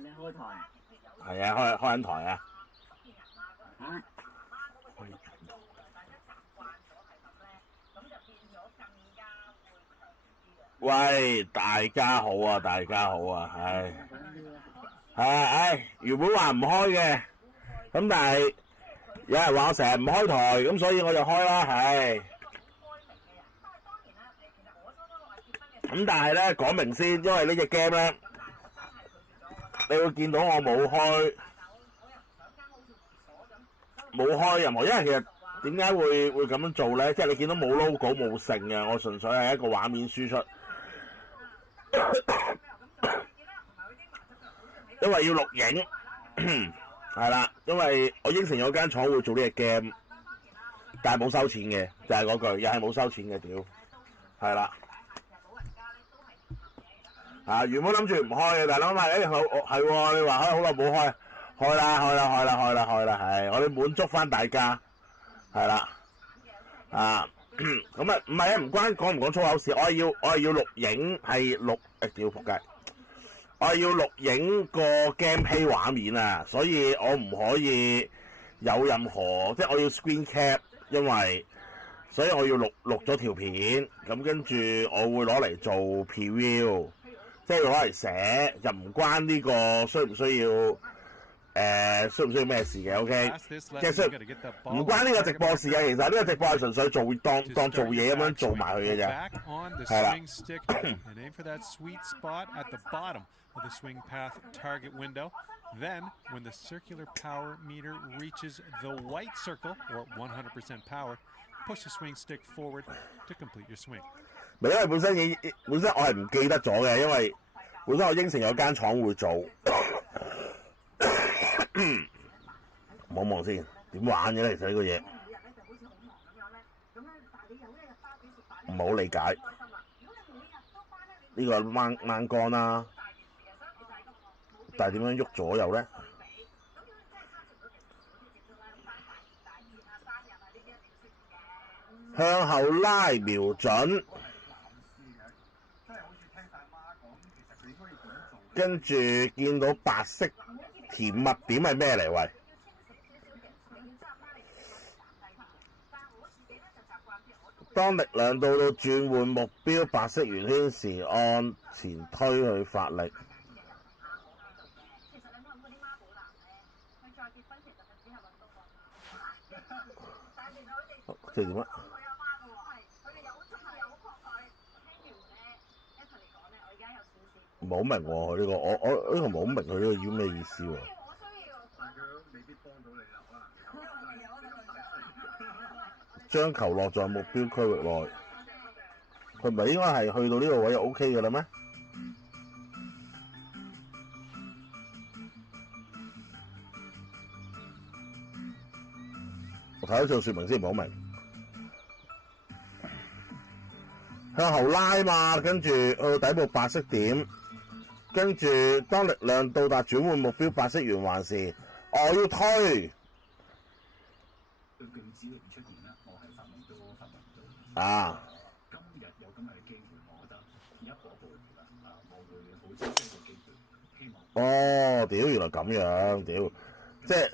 你開台？係啊，開緊台啊。喂，大家好啊，大家好啊，原本話唔開嘅，咁但係有人話我成日唔開台，咁所以我就開啦，咁但係咧講明先，因為呢隻 game 咧，你會見到我冇開任何，因為其實點解會咁樣做咧？即係你見到冇 logo 冇剩嘅，我純粹係一個畫面輸出。因為要錄影，係啦，因為我應承咗間廠會做呢隻 game，但係冇收錢嘅，就係嗰句，又係冇收錢嘅，屌，係啦，原本諗住唔開嘅，但係諗下，係喎，你話好耐冇開，開啦，係，我哋滿足翻大家，係啦，咁啊，唔係啊，唔關講唔講粗口事，我係要錄影，係錄屌仆街，我係要錄影個 gameplay 畫面啊，所以我唔可以有任何，即係我要 screen cap，所以我要錄咗條片，咁跟住我會攞嚟做 preview， 即係攞嚟寫，就唔關呢個需唔需要咩事嘅 ，OK， 即係唔關呢個直播事嘅，其實呢個直播係純粹當做嘢咁樣做埋佢嘅啫，係啦。The swing path target window. Then, when the circular power meter reaches the white circle, or 100% power, push the swing stick forward to complete your swing. 因為本身我係唔記得咗嘅，因為本身我應承有間廠會做。望先，點玩嘅咧？其實呢個嘢唔係好理解。呢個掹杆啦。但係點樣喐左右咧？向後拉瞄準，跟住見到白色甜蜜點係咩嚟？喂，當力量到轉換目標白色圓圈時，按前推去發力。即係點啊？唔係好明喎，佢呢個我呢個唔係好明佢呢個要咩意思喎？將球落在目標區域內，佢唔係應該係去到呢個位就 OK 嘅啦咩？我睇咗做說明先唔係好明。向後拉嘛，跟住去到底部白色點，跟住當力量到達轉換目標白色圓環時，我要推。啊！今日有今日嘅機會，我覺得一步一步我會好清晰嘅機會，希望。哦，屌，原來咁樣，屌，即係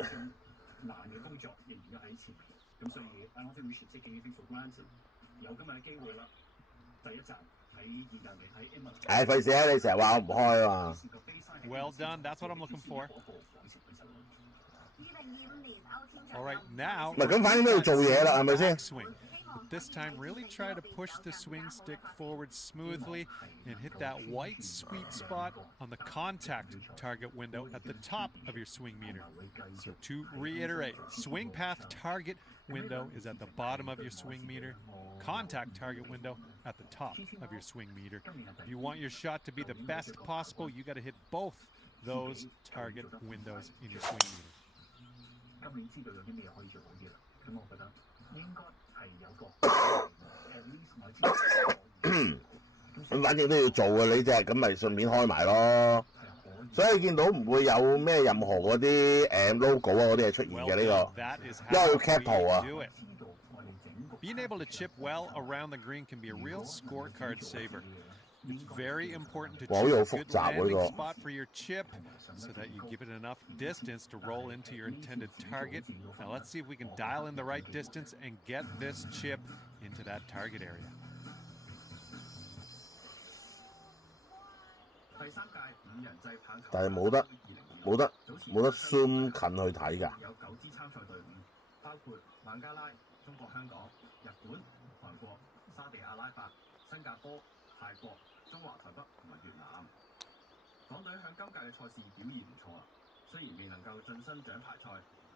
難嘅工作仍然喺前面，咁所以我哋會全職嘅 take for granted，有今日嘅機會啦。第一站喺意大利喺 Emma。費事啊！你成日話我唔開啊嘛。Well done. That's what I'm looking for. All right, now. 唔係咁，反正都要做嘢啦，係咪先？ But this time, really try to push the swing stick forward smoothly and hit that white sweet spot on the contact target window at the top of your swing meter. So to reiterate, swing path target window is at the bottom of your swing meter, contact target window at the top of your swing meter. If you want your shot to be the best possible, you got to hit both those target windows in your swing meter. 今年知道有啲咩可以做好啲啦，咁我覺得應該係有個咁反正都要做嘅呢隻，咁咪順便開埋咯。所以見到唔會有咩任何嗰啲logo 啊嗰啲嘢出現嘅呢個，因為要 cap 圖啊。Being able to chip well around the green can be a real scorecard saver. It's very important to 哇，好 choose 有 a 複 good 雜喎 landing 呢 spot for your chip so that you give it enough distance to roll into your intended target. Now let's see if we can dial in the right distance and get this chip into that target area. 但係冇得 zoom 近去睇㗎。有9支參賽隊伍，包括孟加拉、中國香港、日本、韓國、沙地阿拉伯、新加坡、泰國、中華台北同埋越南。港隊喺今屆嘅賽事表現唔錯啊，雖然未能夠晉身獎牌賽，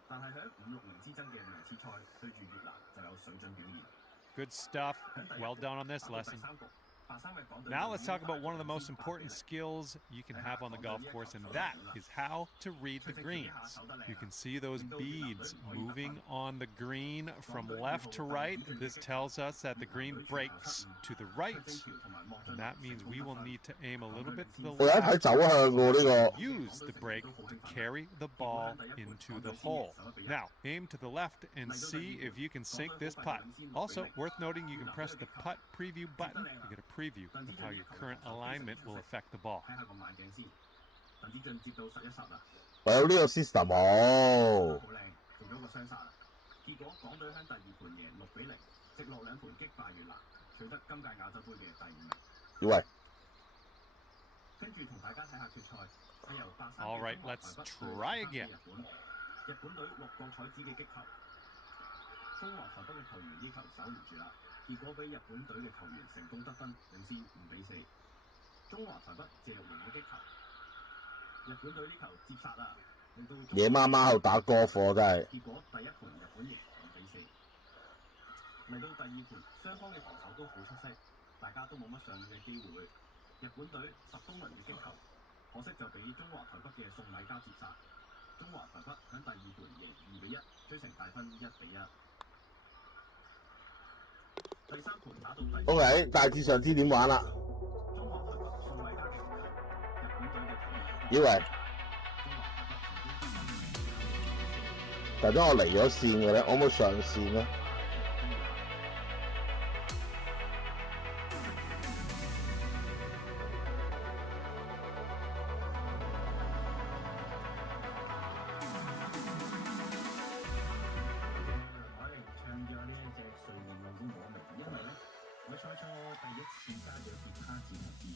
但係喺5、6名之爭嘅名次賽對住越南就有水準表現。Good stuff. Well done on this lesson. Now let's talk about one of the most important skills you can have on the golf course, and that is how to read the greens. You can see those beads moving on the green from left to right. This tells us that the green breaks to the right, and that means we will need to aim a little bit to the 我有一睇 left 走向喎呢個。 use the break to carry the ball into the hole. Now, aim to the left and see if you can sink this putt. Also, worth noting, you can press the putt preview button to get a preview of how your current alignment will affect the ball. 我有呢個 system 好。好靚，做咗個雙殺。結果港隊喺第2盤贏6-0，直落2盤擊敗越南，取得今屆亞洲杯嘅第5名。喂。跟住同大家睇下決賽，係由白衫 All right, let's try again. 日本隊6個彩子嘅擊球，中華台北嘅球員呢球守唔住啦，結果俾日本隊嘅球員成功得分，領先5-4。中華台北謝玉瑩嘅擊球，日本隊呢球接殺啦，令到夜媽媽喺度打歌課真係。結果第1盤日本贏5-4。嚟到第2盤，雙方嘅防守都好出色，大家都冇乜上嘅機會。日本隊十東文嘅擊球，可惜就俾中華台北嘅宋米嘉接殺。中華台北喺第2盤贏2-1，追成大分1-1。第3盤打到第 OK， 大致上知點玩啦。中華台北宋米嘉嘅擊球，日本隊嘅球員以為，但係當我離咗線嘅咧，我可唔可以上線咧？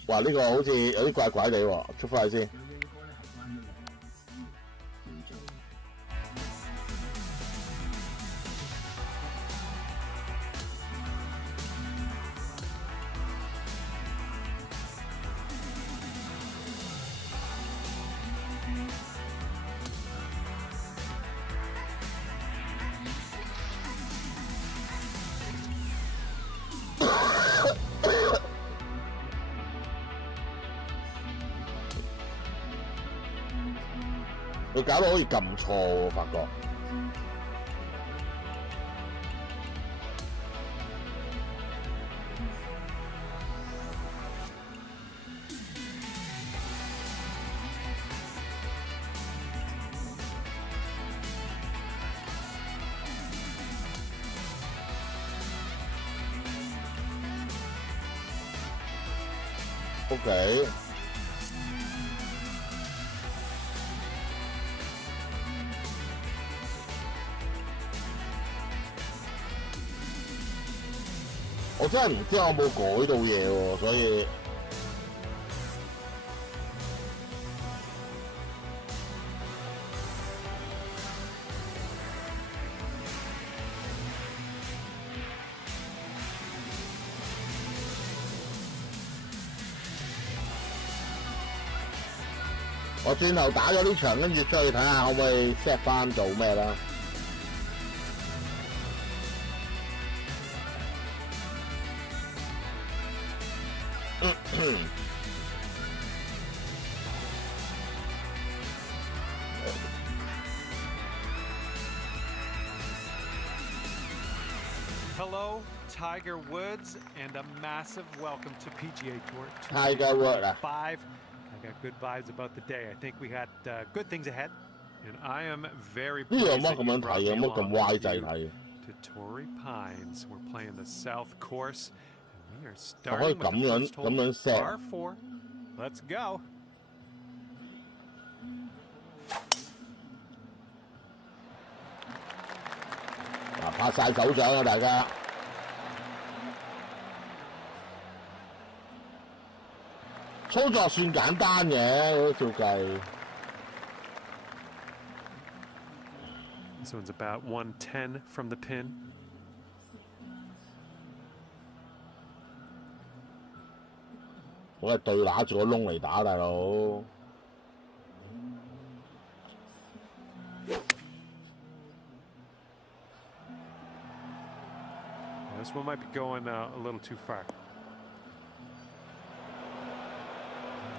哇！呢個好似有啲怪怪地喎，出翻去先。佢搞到好似撳錯喎，發覺。OK。我真係唔知我有冇改到嘢喎，所以我轉頭打咗呢場，跟住再睇下可唔可以 set 翻做咩啦。Hello, Tiger Woods, and a massive welcome to PGA Tour. Tiger Woods. 5. I got good vibes about the day. I think we got good things ahead, and I am very pleased that you brought me along to Torrey Pines. We're playing the South Course, and We are starting with the first hole, par 4. Let's go. 拍晒手掌啊，大家！操作算簡單嘅，照計。This one's about 110 from the pin. 我係對揦住個窿嚟打，大佬。This one might be going a little too far.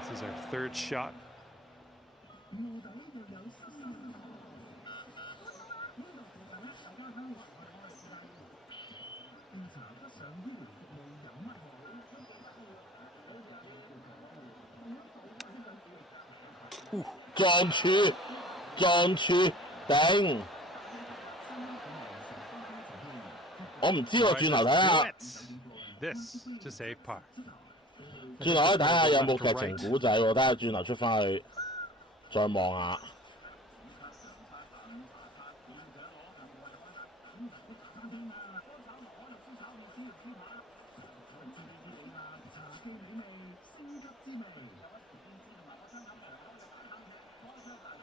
This is our third shot. Ooh, 撞柱，頂！我唔知喎，轉頭睇下。This to save par. 轉頭可以睇下有冇劇情古仔喎，睇下轉頭出翻去再望下。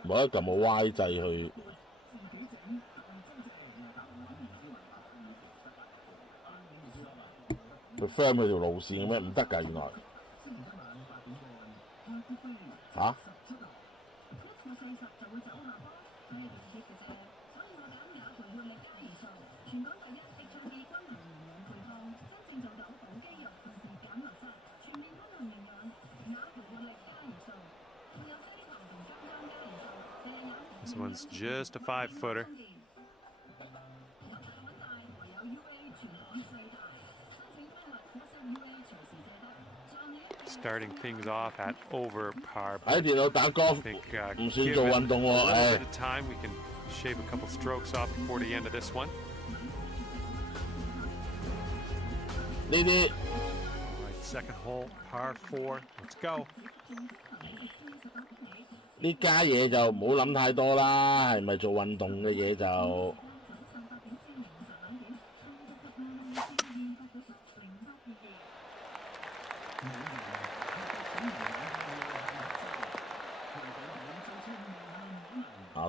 冇得撳個 Y 掣去。佢 firm 佢條路線嘅咩？唔得㗎，原來嚇？This one's just a 5-footer. Starting things off at over par. 喺電腦打 golf 唔算做運動喎，唉。Time we can shave a couple strokes off before the end of this one. 呢啲 second hole, par 4. Let's go. 呢家嘢就唔好諗太多啦，係咪做運動嘅嘢就？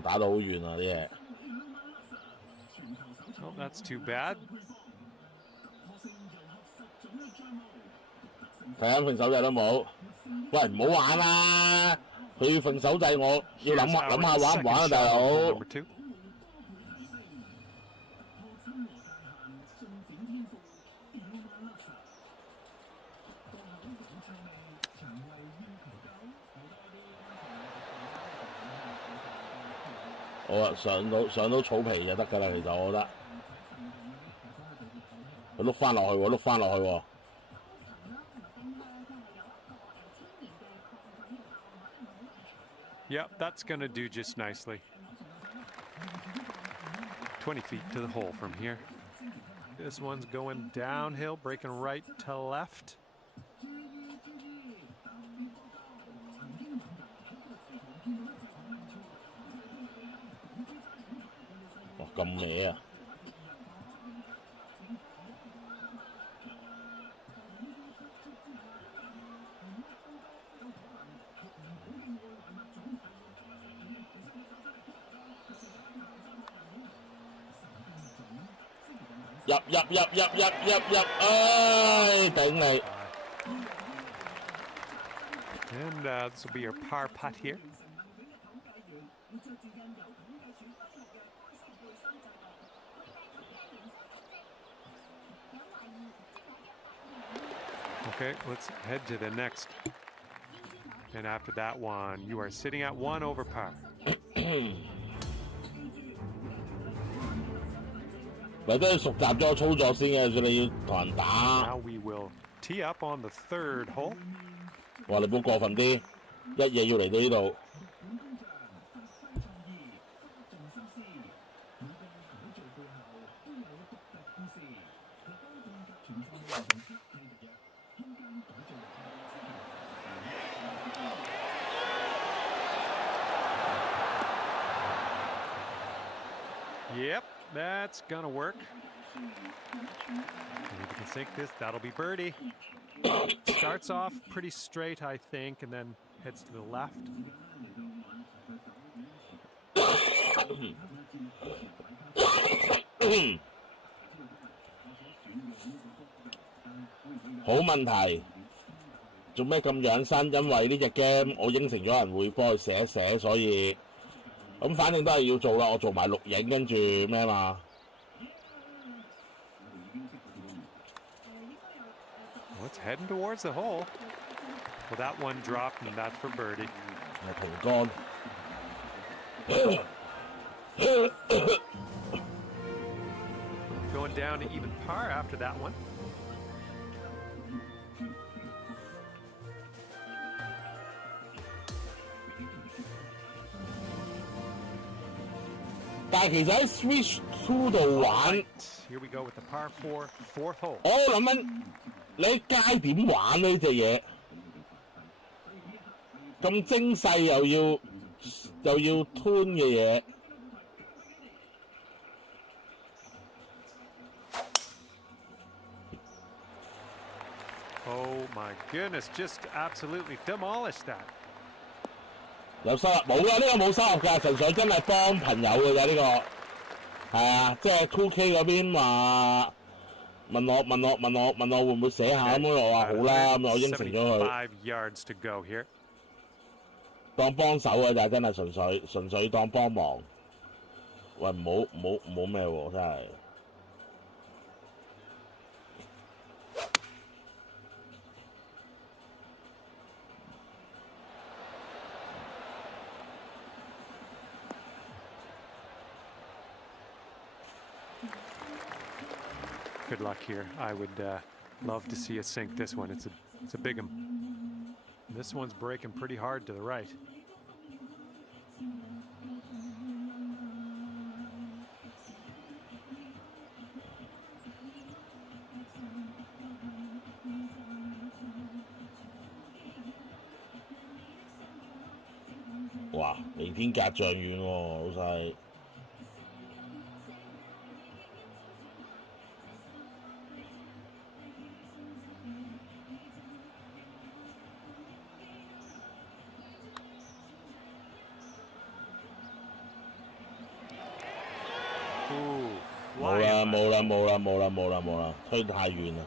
打到好遠啊啲嘢。Oh, that's too bad. 睇下揈手掣都冇，喂唔好玩啦！佢揈手掣，我要諗下玩唔玩啊，大佬。好啊，上到草皮就得㗎啦，其實我覺得。佢碌翻落去喎，碌翻落去喎。Yep, that's going to do just nicely. 20 feet to the hole from here. This one's going downhill, breaking right to left. 哇，咁歪啊！入，唉，頂你！ And this will be your par putt here. Okay, let's head to the next. And after that one, you are sitting at 1 over par. 咪都要熟習咗操作先嘅，所以你要同人打。Now we will tee up on the third hole. 哇！你唔好過分啲，一嘢要嚟到呢度。Yep, that's gonna work. Maybe we can sink this. That'll be birdie. Starts off pretty straight, I think, and then heads to the left. 好問題，做咩咁養生？因為呢隻 game 我應承咗人會幫佢寫一寫，所以咁反正都係要做啦。我做埋錄影，跟住咩嘛？ Well, it's heading towards the hole. Well, that one dropped, and that's for birdie. 平杆。Going down to even par after that one. 但係其實喺 Switch 2度玩 Here we go with the par 4, fourth hole. 我諗緊你喺街點玩呢隻嘢？咁精細又要吞嘅嘢。 Oh my goodness, just absolutely demolished that. 有收入冇啊？呢個冇收入㗎，純粹真係幫朋友㗎咋呢個。係啊，即係 2K 嗰邊話問我會唔會寫下咁，我話好啦，咁我應承咗佢。5 yards to go here. 當幫手㗎咋，真係純粹當幫忙。喂，唔好咩喎，真係。 Good luck here. I would love to see us sink this one. It's a big one. This one's breaking pretty hard to the right. Wow, 離天隔丈遠喎，老細。 冇啦，推太遠啦。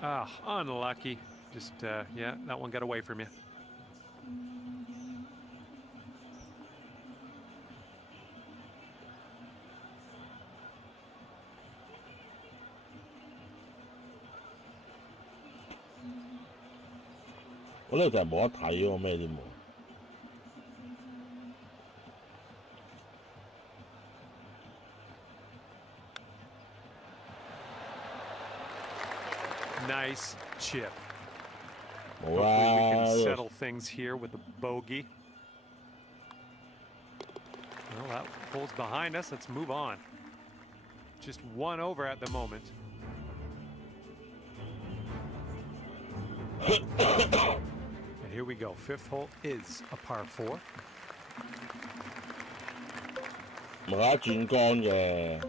Ah, unlucky. Just yeah, that one got away from you. 我呢度就係冇得睇喎，咩添喎？ Nice chip. Wow. Hopefully we can settle things here with a bogey. Well, that hole's behind us. Let's move on. Just one over at the moment. And here we go. Fifth hole is a par 4. 冇得轉杆嘅。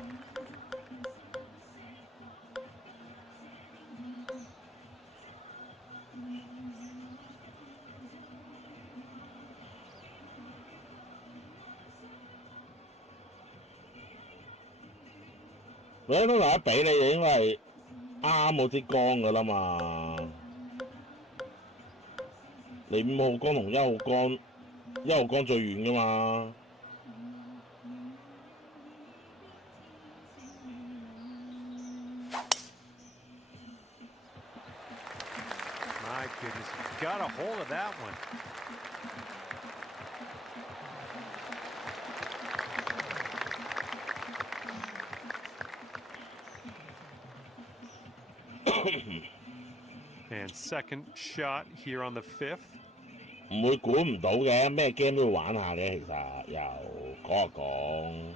你通常一比你就應該係啱嗰支杆噶啦嘛。你5號杆同1號杆，1號杆最遠噶嘛。My goodness, got a hold of that one. And second shot here on the 5th. 唔會估唔到嘅，咩 game 都要玩下嘅，其實又講下講。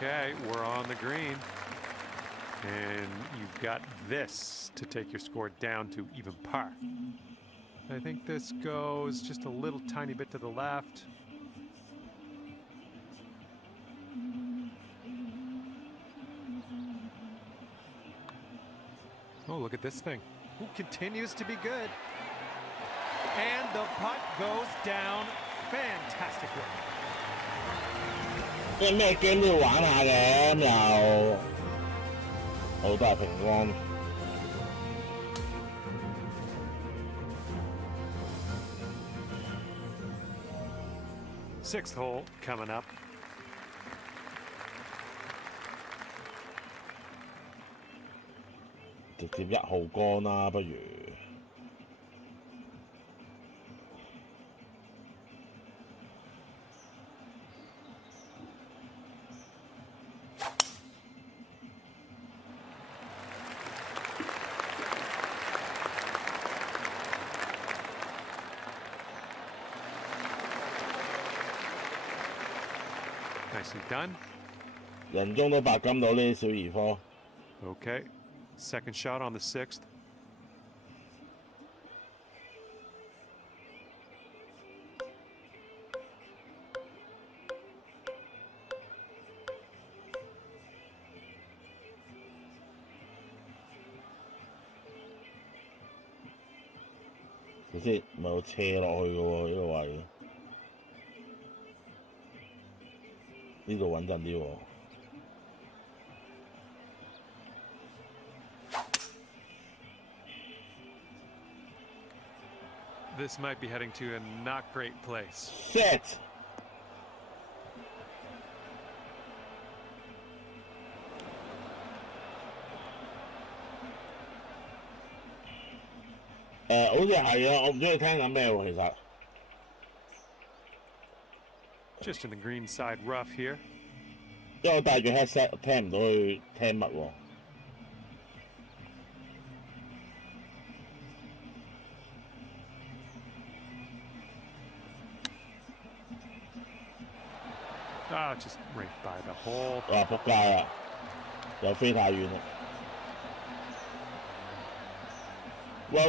Okay, we're on the green. And you've got this to take your score down to even par. I think this goes just a little tiny bit to the left. Oh, look at this thing. Ooh, continues to be good. And the putt goes down. Fantastic work. 即係咩 game 都要玩下嘅，咁又好多係平安。Sixth hole coming up. 直接1號杆啦，不如。Nicely done. 人中都白金到呢啲小兒科。Okay. Second shot on the sixth. Is it 唔係有斜落去嘅喎呢個位，呢度穩陣啲喎。This might be heading to a not great place. Shit! 好似係啊，我唔知你聽緊咩喎，其實。Just in the green side rough here. 因為我戴住 headset， 聽唔到佢聽乜喎。Ah, just right by the hole. 哇！仆街啊！又飛太遠啦！喂，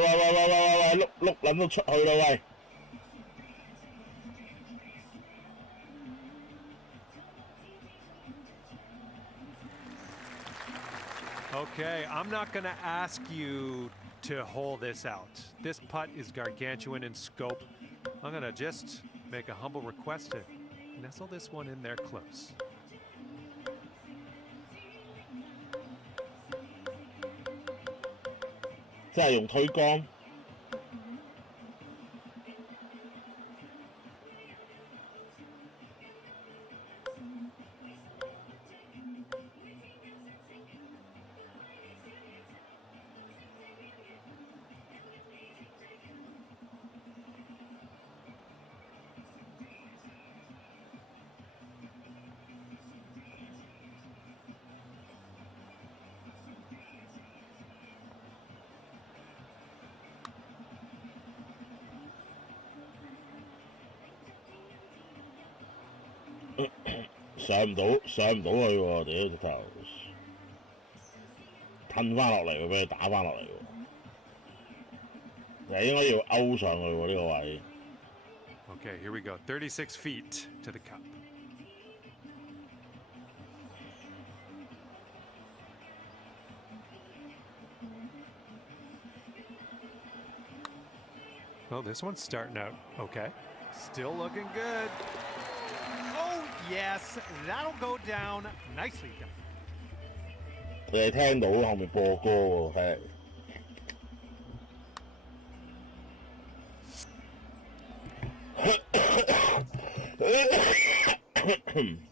碌撚都出去啦喂！ Okay, I'm not going to ask you to hole this out. This putt is gargantuan in scope. I'm going to just make a humble request to nestle this one in there close. 真係用推杆。上唔到去喎，屌直頭褪翻落嚟喎，俾佢打翻落嚟喎，就應該要勾上去喎呢個位。Okay, here we go. 36 feet to the cup. Well, this one's starting out okay. Still looking good. Oh, yes, that'll go down. Nicely done. 你係聽到後面播歌喎，睇嚟。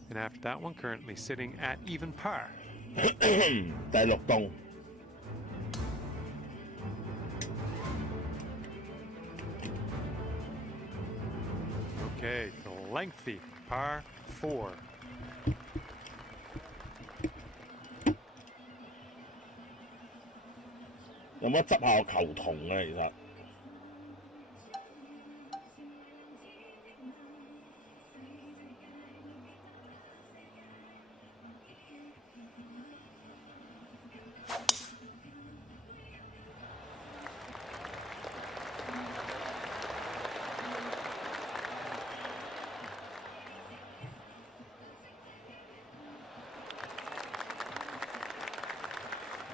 And after that one, currently sitting at even par. 第六洞。Okay, the lengthy par 4. 有冇執下個球童啊？其實。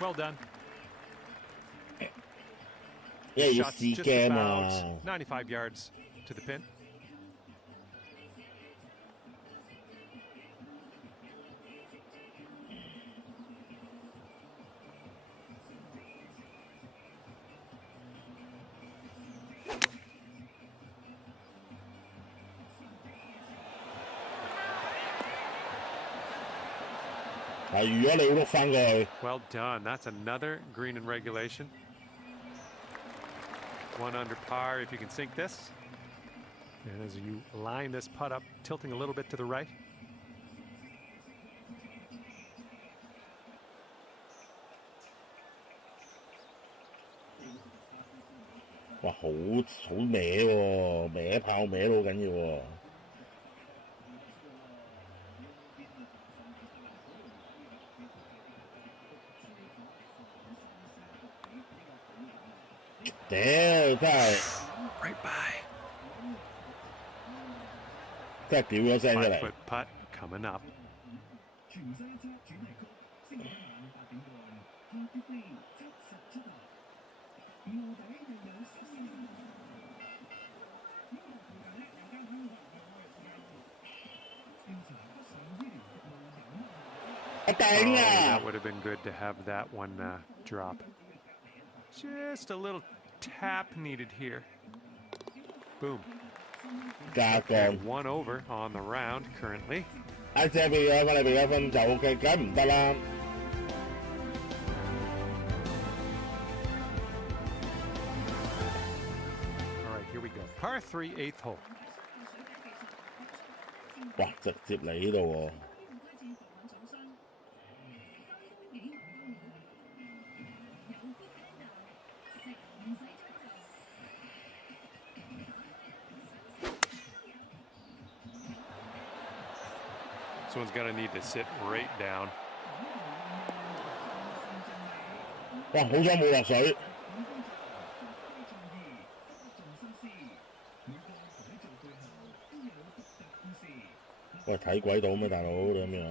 Well done. 因為要 Shots 試 just game about 啊。95 yards to the pin. 係如果你碌翻過去， Well done. That's another green in regulation. 1 under par if you can sink this. And as you line this putt up, tilting a little bit to the right. 哇，好歪喎，歪炮歪到好緊要喎。屌，真係 Right by. 真係屌咗聲出 5 嚟。 foot putt coming up. That would have been good to have that one drop. Just a little tap needed here. Boom. 加降。 1 over on the round currently. 一隻俾咗翻嚟俾1分就 OK， 梗唔得啦。All right, here we go. Par 3, 8th hole. 哇！直接嚟呢度喎。This one's going to need to sit right down. 哇！好彩冇落水。喂，睇鬼到咩，大佬你咁樣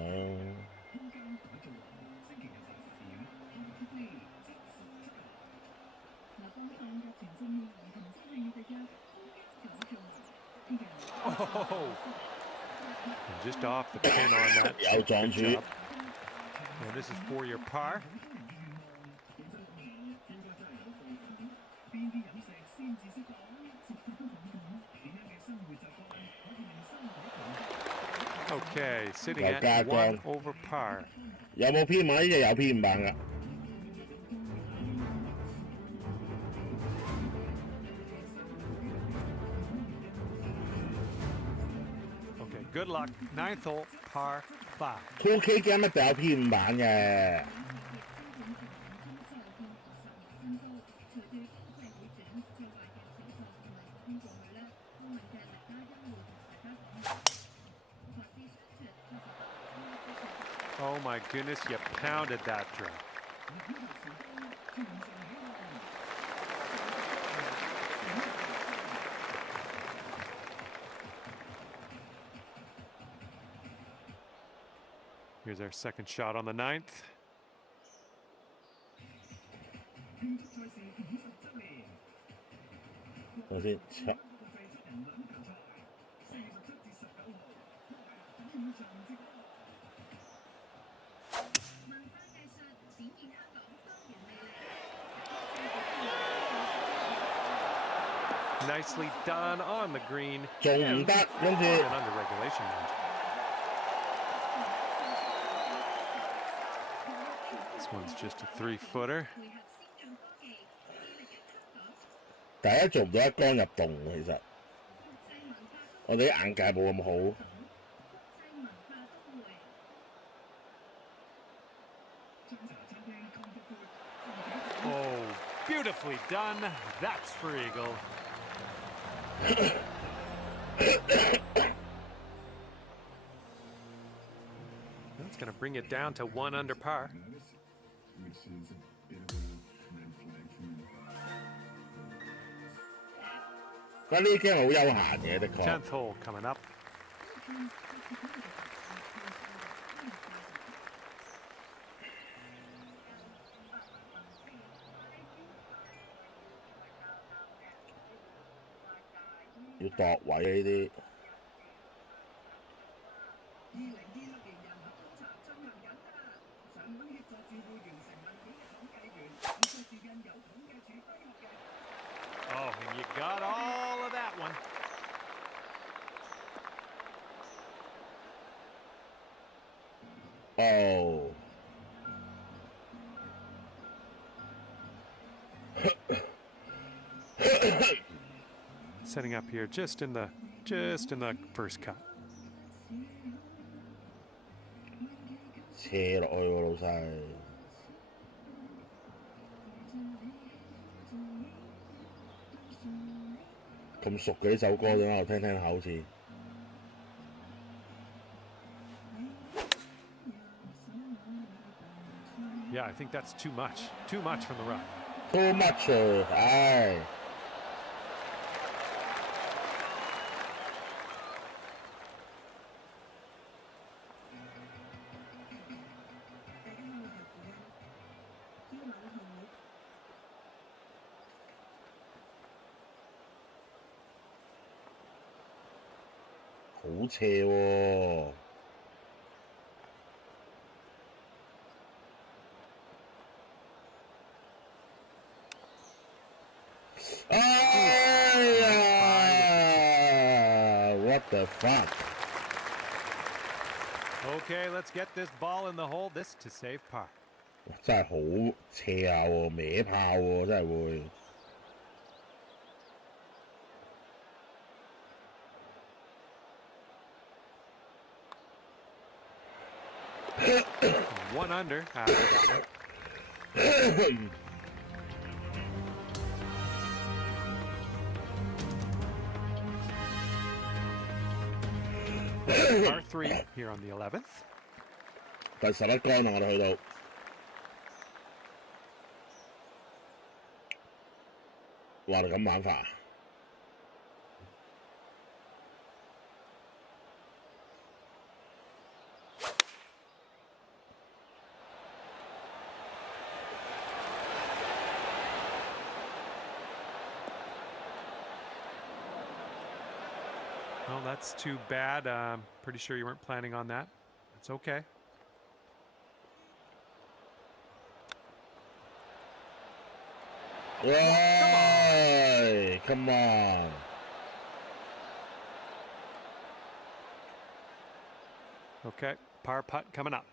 ？Oh! And just off the pin on that. 有撞住。And this is for your par. Okay, sitting at 1 over par. 有冇偏板？呢隻有偏板㗎。Okay, good luck. 9th hole, par 5. 2K game 一定有偏板嘅。Oh my goodness, you pounded that drop. Here's our second shot on the 9th. Nicely done on the green. 仲唔得，跟住 And under regulation range. This one's just a 3-footer. 第一做唔到一桿入洞，其實我哋啲眼界冇咁好。Oh, beautifully done. That's for eagle. That's going to bring it down to 1 under par. This game 好悠閒嘅，的確。 10th hole coming up. 要度位呢啲。Oh, and you got all of that one. Oh. Setting up here just in the first cut. 斜落去喎，老細。咁熟嘅呢首歌，點解我聽聽下好似？Yeah, I think that's too much. Too much from the rough. too much 唉。好斜喎！哎呀 ！What the fuck？ Okay, let's get this ball in the hole. This to save par. 真係好斜下喎，歪炮喎，真係會。One under after that one. Par 3 here on the 11th. 第11杆啊，我哋去到。哇！你咁玩法？ Well, that's too bad. Pretty sure you weren't planning on that. It's okay. Yay! Come on. Okay, par putt coming up.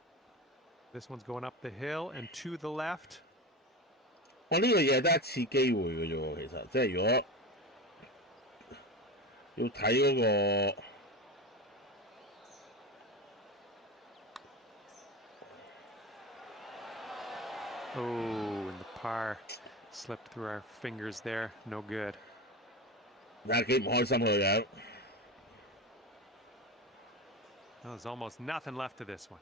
This one's going up the hill and to the left. 我呢個嘢得一次機會嘅啫喎，其實即係如果要睇嗰個。 Oh, and the par slipped through our fingers there. No good. 睇幾唔開心佢樣。 There's almost nothing left to this one.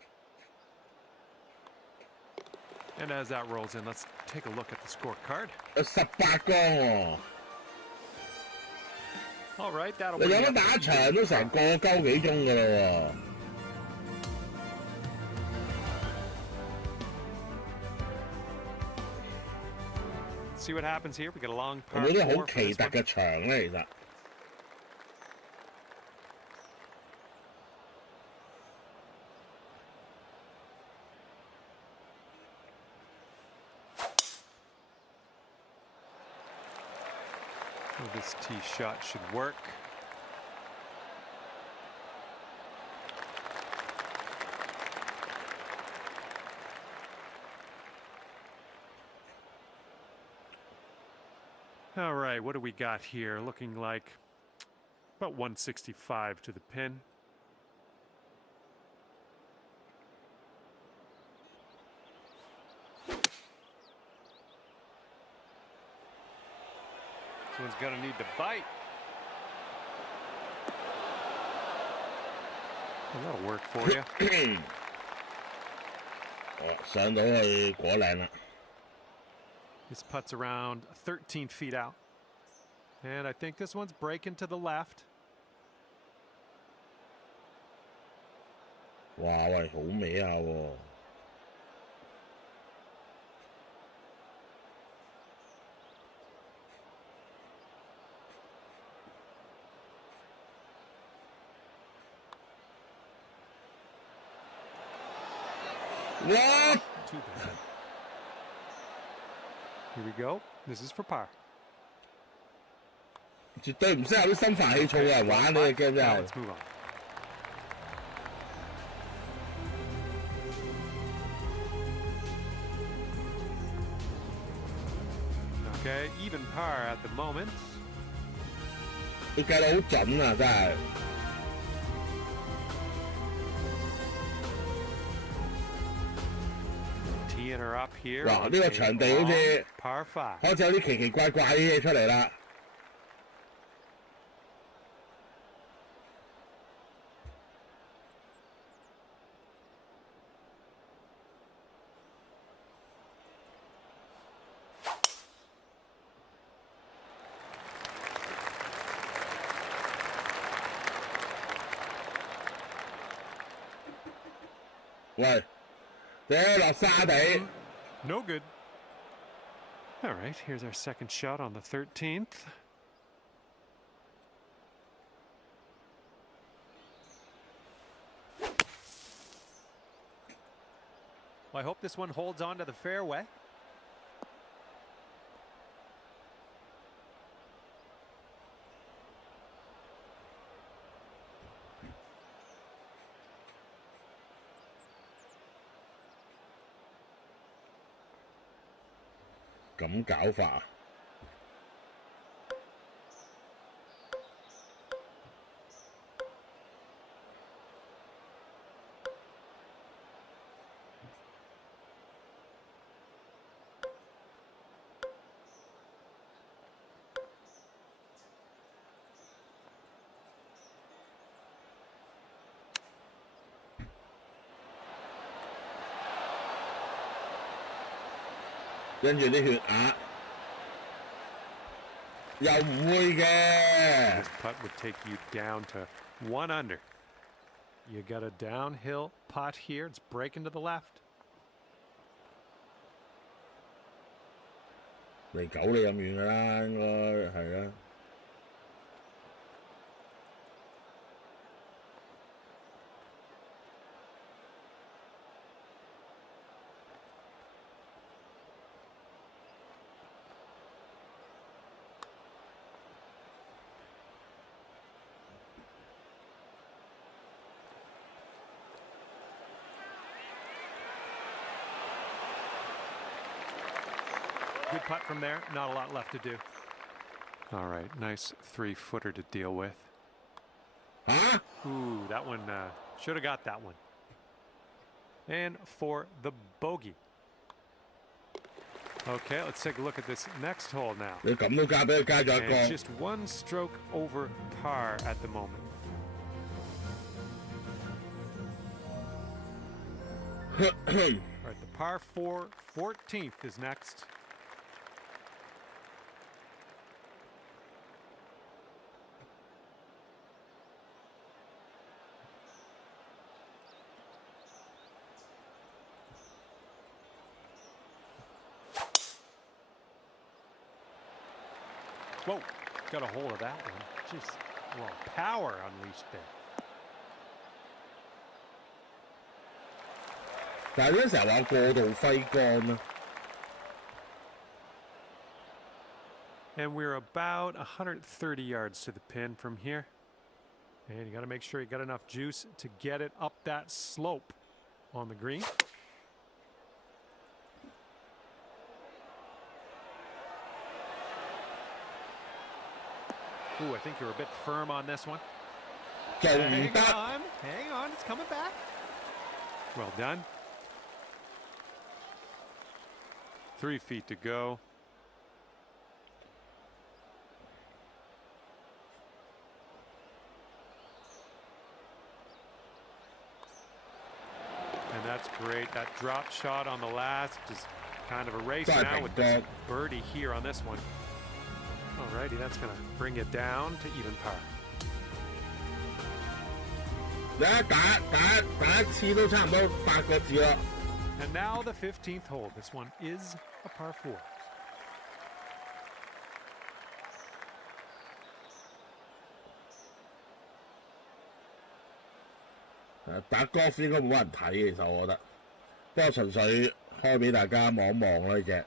And as that rolls in, let's take a look at the scorecard. 有18杆喎。 All right, that'll 你 bring 有 up 得打場都成個鳩幾鐘㗎啦喎。 See what happens here. We get a long par 有冇啲 4 好 for 奇 this 特 one. 嘅場咧？其實 Oh, this tee shot should work. All right, what do we got here? Looking like about 165 to the pin. This one's gonna need to bite. Oh, that'll work for you. 上到去果嶺啦。 This putt's around 13 feet out. And I think this one's breaking to the left. 哇喂，好歪下喎！ Oh, What? Too bad. Here we go. This is for par. 絕對唔適合啲心煩氣躁嘅人玩呢個 game 真 Now 係。 let's move on. Okay, even par at the moment. 佢計到好準啊，真係。Teeing her up here. 哇！呢個場地好似 par 5. 開始有啲奇奇怪怪嘅嘢出嚟啦。喂，落沙地。No good. All right, here's our second shot on the 13th. Well, I hope this one holds on to the fairway. .咁搞法。跟住啲血壓又唔會嘅。 This putt would take you down to 1 under. You got a downhill putt here. It's breaking to the left. 離9你咁遠㗎啦，應該係啦。Good putt from there. Not a lot left to do. All right, nice 3-footer to deal with. Huh? Ooh, that one should have got that one. And for the bogey. Okay, let's take a look at this next hole now. 你咁都加俾佢加咗一 And 個。 it's just 1 stroke over par at the moment. All right, the par 4 14th is next. Whoa, got a hold of that one. Just, well, power unleashed there. 但係點解成日話過度揮桿呢？ And we're about 130 yards to the pin from here. And you got to make sure you got enough juice to get it up that slope on the green. Ooh, I think you're a bit firm on this one. 就唔得。Hang on, it's coming back. Well done. 3 feet to go. And that's great. That drop shot on the last is kind of a race now with this birdie here on this one. Alrighty, that's going to bring it down to even par. 打一次都差唔多8個字啦。 And now the 15th hole. This one is a par 4. 打 golf 應該冇乜人睇，其實我覺得不過純粹開俾大家望一望啦，呢隻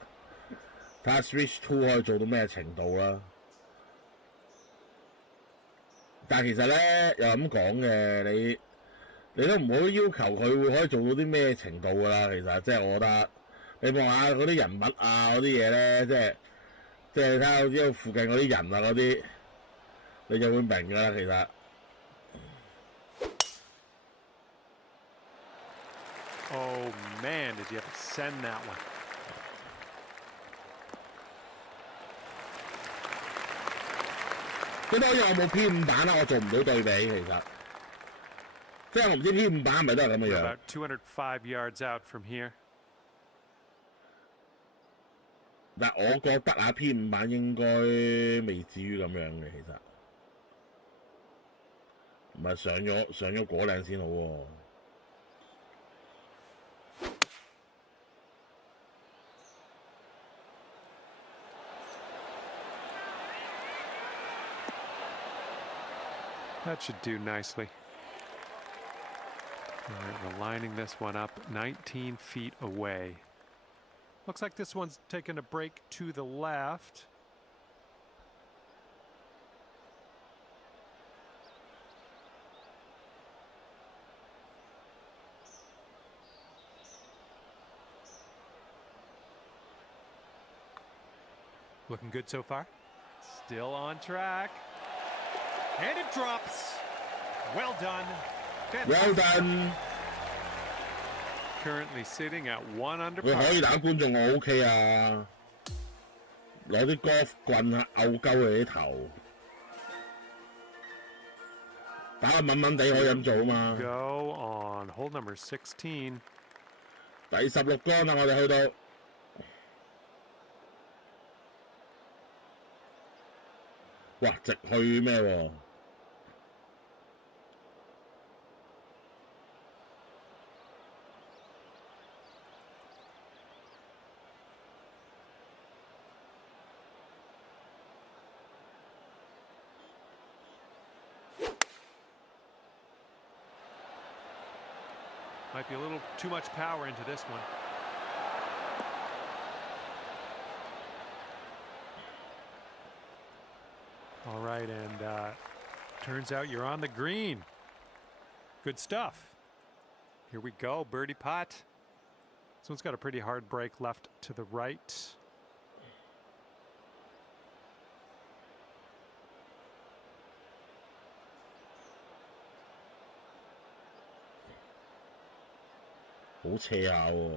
睇下 Switch 2可以做到咩程度啦。但係其實咧又咁講嘅，你都唔好要求佢會可以做到啲咩程度㗎啦。其實即係我覺得你望下嗰啲人物啊嗰啲嘢咧，即係你睇下呢度附近嗰啲人啊嗰啲，你就會明㗎啦。其實。Oh man, did you have to send that one? 咁當然我冇 P5 版啦，我做唔到對比其實，即係我唔知 P5 版係咪都係咁嘅樣。About 205 yards out from here. 但係我覺得啊 P5 版應該未至於咁樣嘅，其實唔係上咗果嶺先好喎。That should do nicely. All right, we're lining this one up 19 feet away. Looks like this one's taking a break to the left. Looking good so far. Still on track. And it drops. Well done. Well done. Currently sitting at 1 under 佢 par. 可以打觀眾我 OK 啊，攞啲 golf 棍啊摳鳩佢啲頭，打得穩穩地可以咁做啊嘛。Go on hole number 16. 第16桿啦，我哋去到。哇！直去咩喎？Might be a little too much power into this one. All right, and turns out you're on the green. Good stuff. Here we go, birdie putt. This one's got a pretty hard break left to the right.好斜下喎。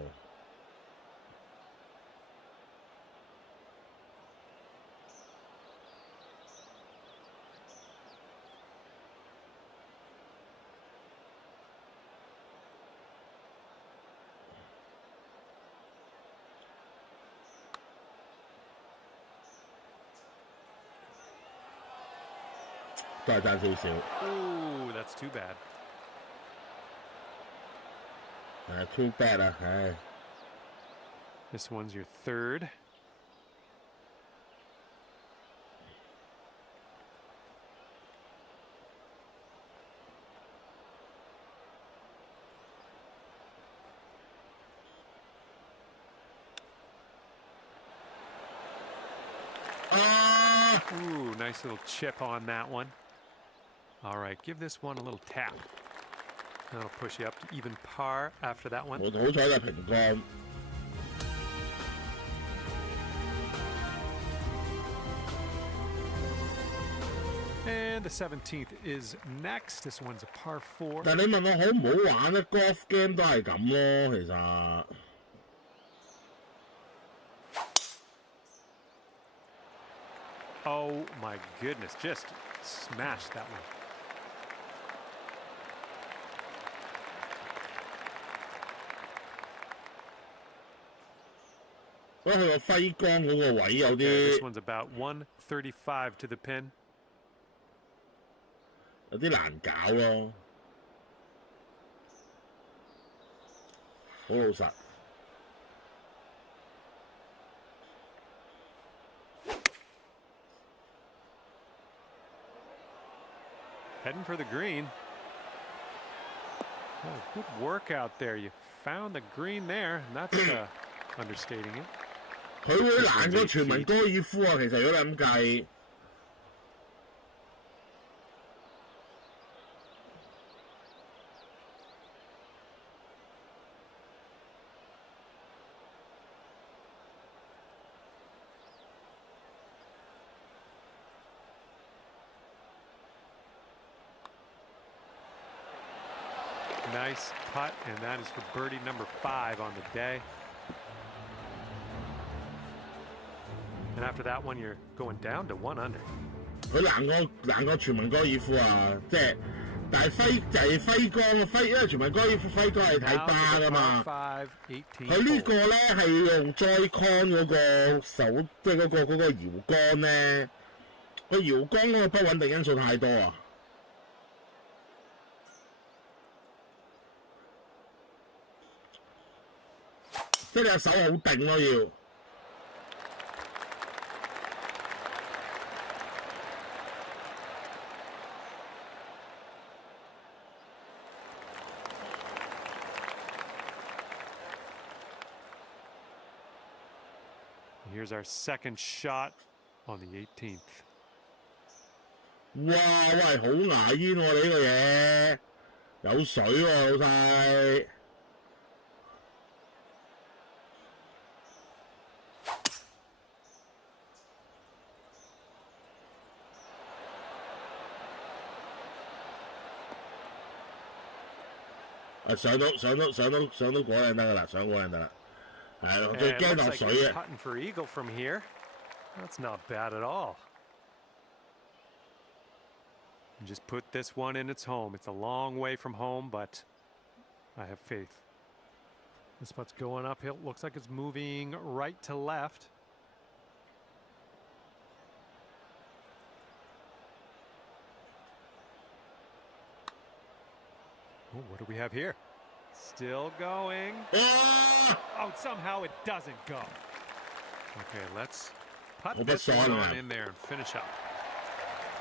都係爭少少。Ooh, that's too bad. Too bad 啊，唉。This one's your third. Ooh, nice little chip on that one. All right, give this one a little tap. That'll push you up to even par after that one. 我好彩就平桿。And the 17th is next. This one's a par 4. 但係你問我好唔好玩咧？golf game 都係咁咯，其實。Oh my goodness, just smashed that one. Okay, this one's about 135 to the pin. 有啲難搞咯，好老實。Heading for the green. Oh, good work out there. You found the green there, and that's understating it. 佢會難過全民高爾夫啊！其實如果你咁計。Nice putt, and that is for birdie number 5 on the day. And after that one, you're going down to 1 under. 佢難過全民高爾夫啊！即係，但係揮桿因為全民高爾夫揮桿係睇巴噶嘛。佢呢個咧係用 Joy-Con 嗰個手，即係嗰個搖桿咧，個搖桿嗰個不穩定因素太多啊！即係你個手好定咯要。Here's our second shot on the 18th. 哇！喂，好牙煙喎！你呢個嘢有水喎，老細。上到果嶺得噶啦，上果嶺得啦。係咯，最驚落水嘅。Putting for eagle from here. That's not bad at all. And just put this one in its home. It's a long way from home, but I have faith. This putt's going uphill. Looks like it's moving right to left. Oh, what do we have here? Still going. Oh, somehow it doesn't go. Okay, let's put this one on in there and finish up.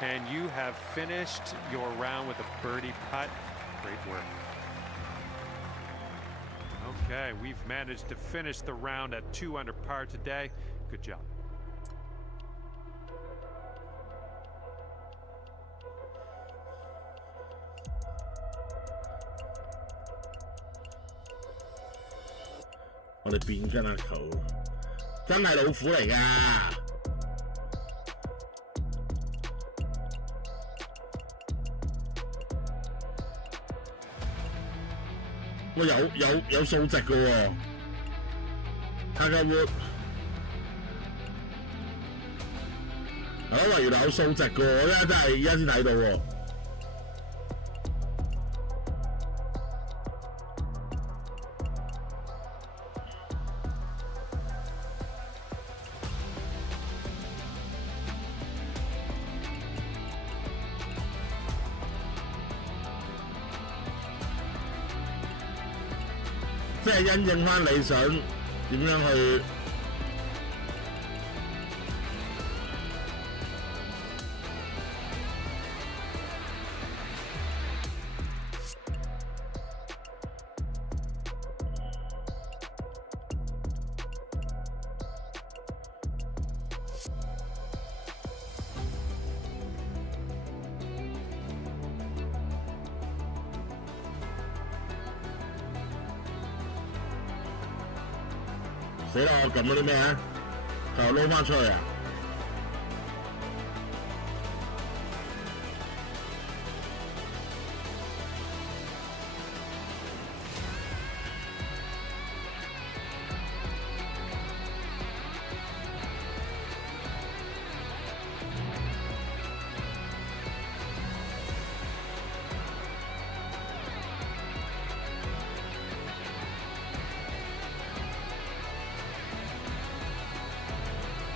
And you have finished your round with a birdie putt. Great work. Okay, we've managed to finish the round at 2 under par today. Good job.我哋變真阿球，真係老虎嚟㗎！我有數值㗎喎 ，Pga Tour 係咯，原來有數值㗎喎，我而家先睇到喎。即係因應翻你想點樣去死啦！我撳咗啲咩啊？就撈翻出去啊！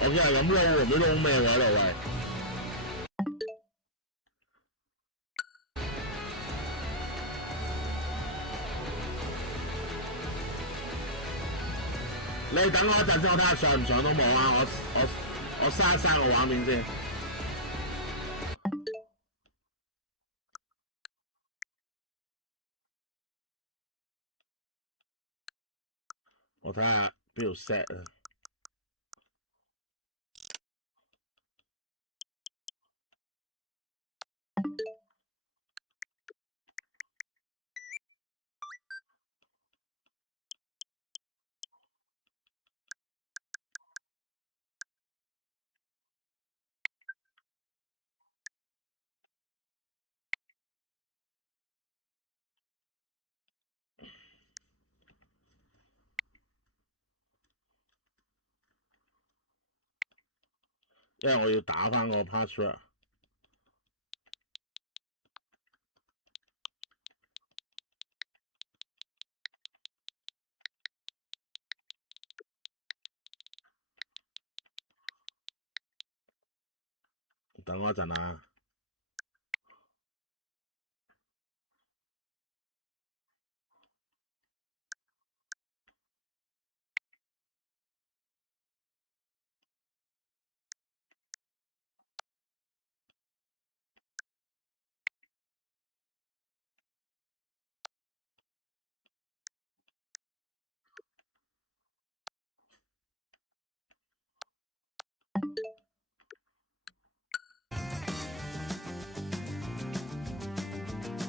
我真係咁撈喎，唔知撈咩喎喺度喂。你等我一陣先，我睇下上唔上到網啊！我刪一刪個畫面先。我睇下邊度 set 啊。因為我要打翻個 password。等我一陣啊。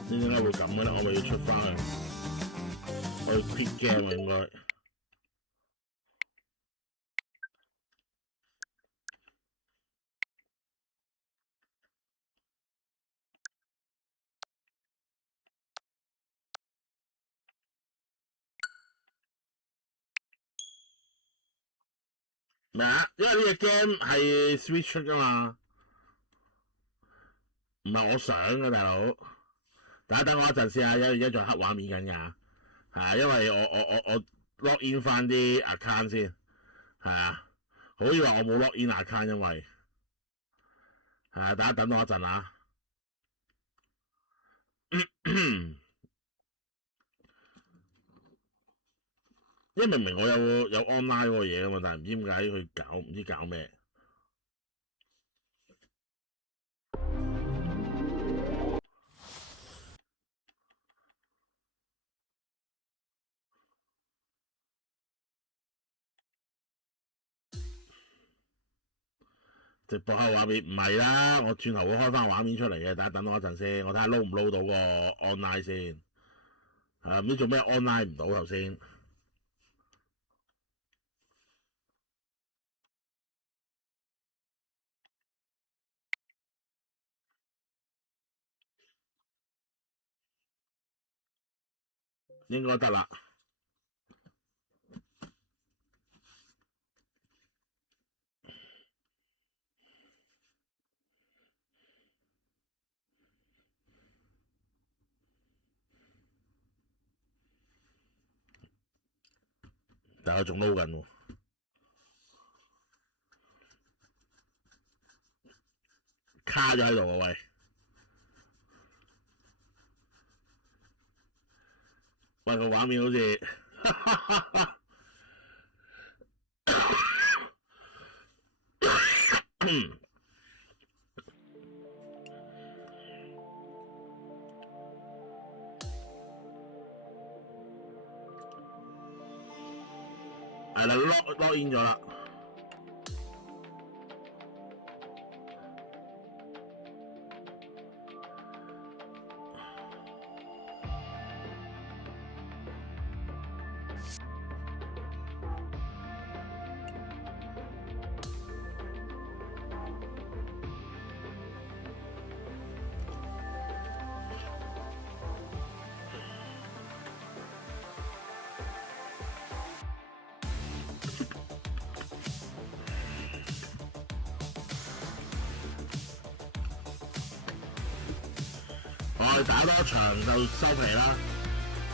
點解會咁嘅咧？我咪要出翻去，我要 quit game 啊應該。咩啊？因為呢個 game 係 Switch 出噶嘛，唔係我想嘅大佬。大家等我一陣先啊，而家仲黑畫面緊㗎，係啊，因為我 log in 翻啲 account 先，係啊，好以為我冇 log in account， 因為係啊，大家等我一陣啊。因為明明我有 online 嗰個嘢㗎嘛，但係唔知點解佢搞唔知搞咩。直播開畫面唔係啦，我轉頭會開翻畫面出嚟嘅，大家等我一陣先，我睇下撈唔撈到個 online 先。唔知做咩 online 唔到頭先。應該得啦。但係我仲撈緊喎，卡咗喺度喎喂！喂個畫面好似係啦，lock in 咗啦。我哋打多場就收皮啦。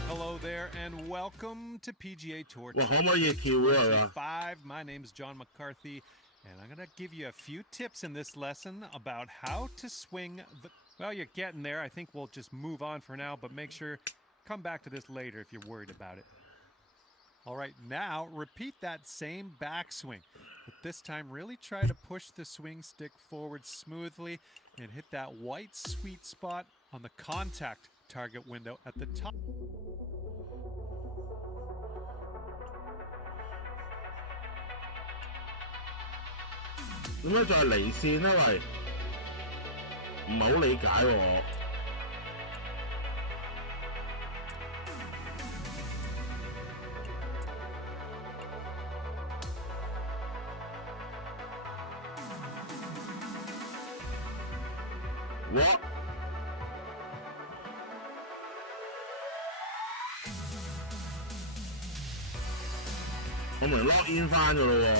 Hello there and welcome to PGA Tour 2K25. My name is John McCarthy and I'm going to give you a few tips in this lesson about how to swing the... Well, you're getting there. I think we'll just move on for now, but make sure come back to this later if you're worried about it. All right, now repeat that same backswing, but this time really try to push the swing stick forward smoothly and hit that white sweet spot on the contact target window at the top. 點解仲係離線咧？喂，唔係好理解喎。我咪 lock in 翻㗎咯喎。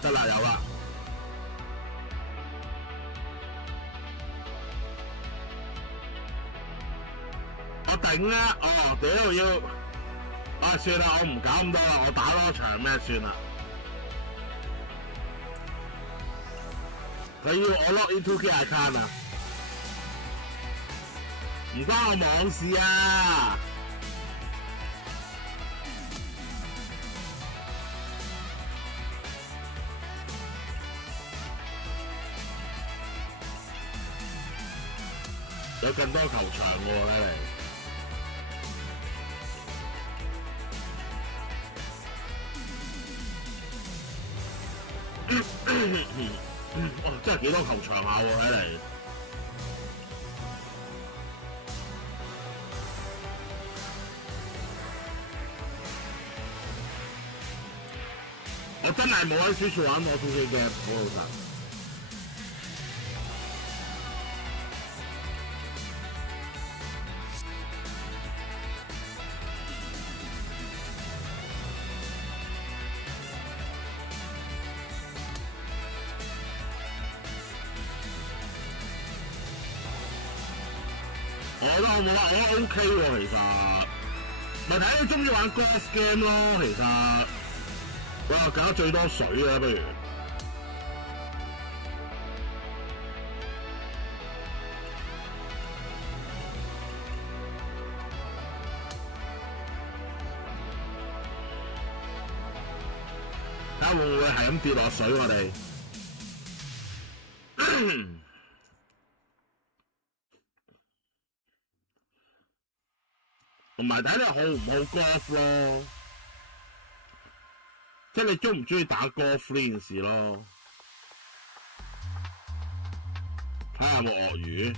得啦，有啦。我頂啦！哦，屌要啊！算啦，我唔搞咁多啦，我打多場咩算啦。佢要我 log in 2K account 啊！唔關我網事啊！有更多球場喎，睇嚟。哦，真係幾多球場下喎，睇嚟。我真係冇喺 Switch 玩過 2K 嘅，好老實。我冇啊，我 OK 喎，其實咪睇你中意玩 golf game 咯，其實哇搞得最多水啊，不如睇下會唔會係咁跌落水我哋。同埋睇你好唔好 golf 咯，即係你中唔中意打 golf 呢件事咯。睇下有冇鱷魚，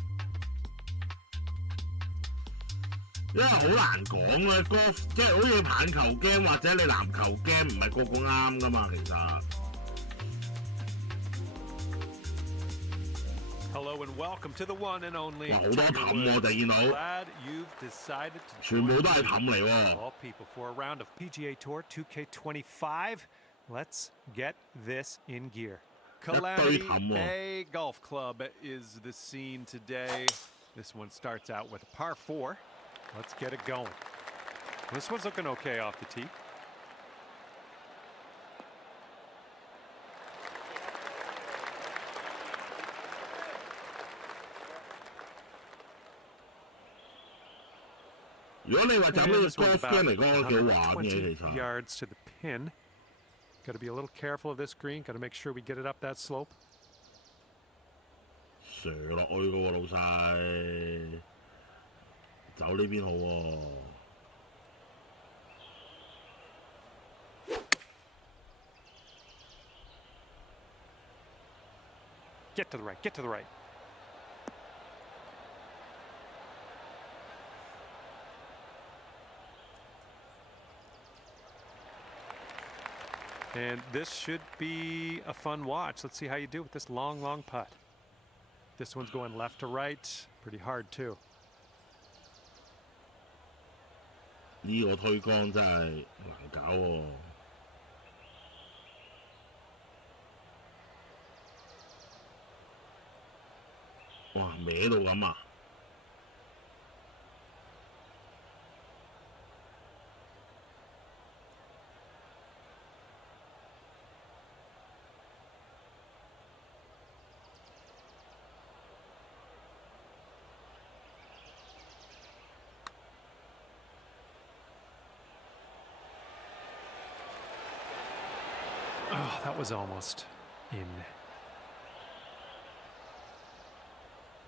因為好難講咧 golf， 即係好似棒球 game 或者你籃球 game 唔係個個啱噶嘛，其實。Hello and welcome to the one and only. 哇，好多氹我哋見到，全部都係氹嚟喎。All people for a round of Pga Tour 2K25. Let's get this in gear. Calamity Bay Golf Club is the scene today. This one starts out with a par 4. Let's get it going. This one's looking okay off the tee. Yards to the pin. Got to be a little careful of this green. Got to make sure we get it up that slope. 射落去嘅喎，老細，走呢邊好喎。Get to the right. Get to the right. And this should be a fun watch. Let's see how you do with this long, long putt. This one's going left to right. Pretty hard, too. 呢個推杆真係難搞喎。哇，歪到咁啊！ That was almost in.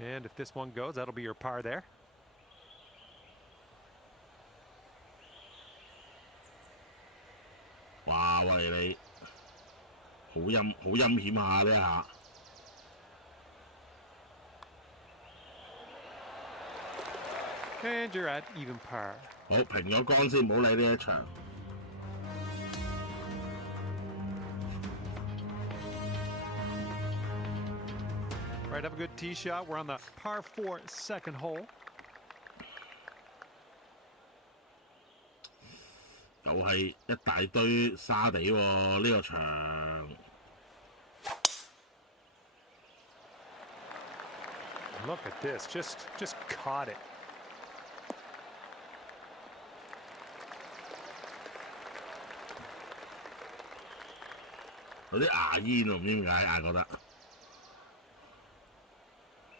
And if this one goes, that'll be your par there. 哇喂你，好陰險下呢下。And you're at even par. 好，平咗杆先，唔好理呢一場。All right, have a good tee shot. We're on the par 4 second hole. 又係一大堆沙地喎，呢個場。Look at this, just caught it. 有啲牙煙喎，唔知點解覺得。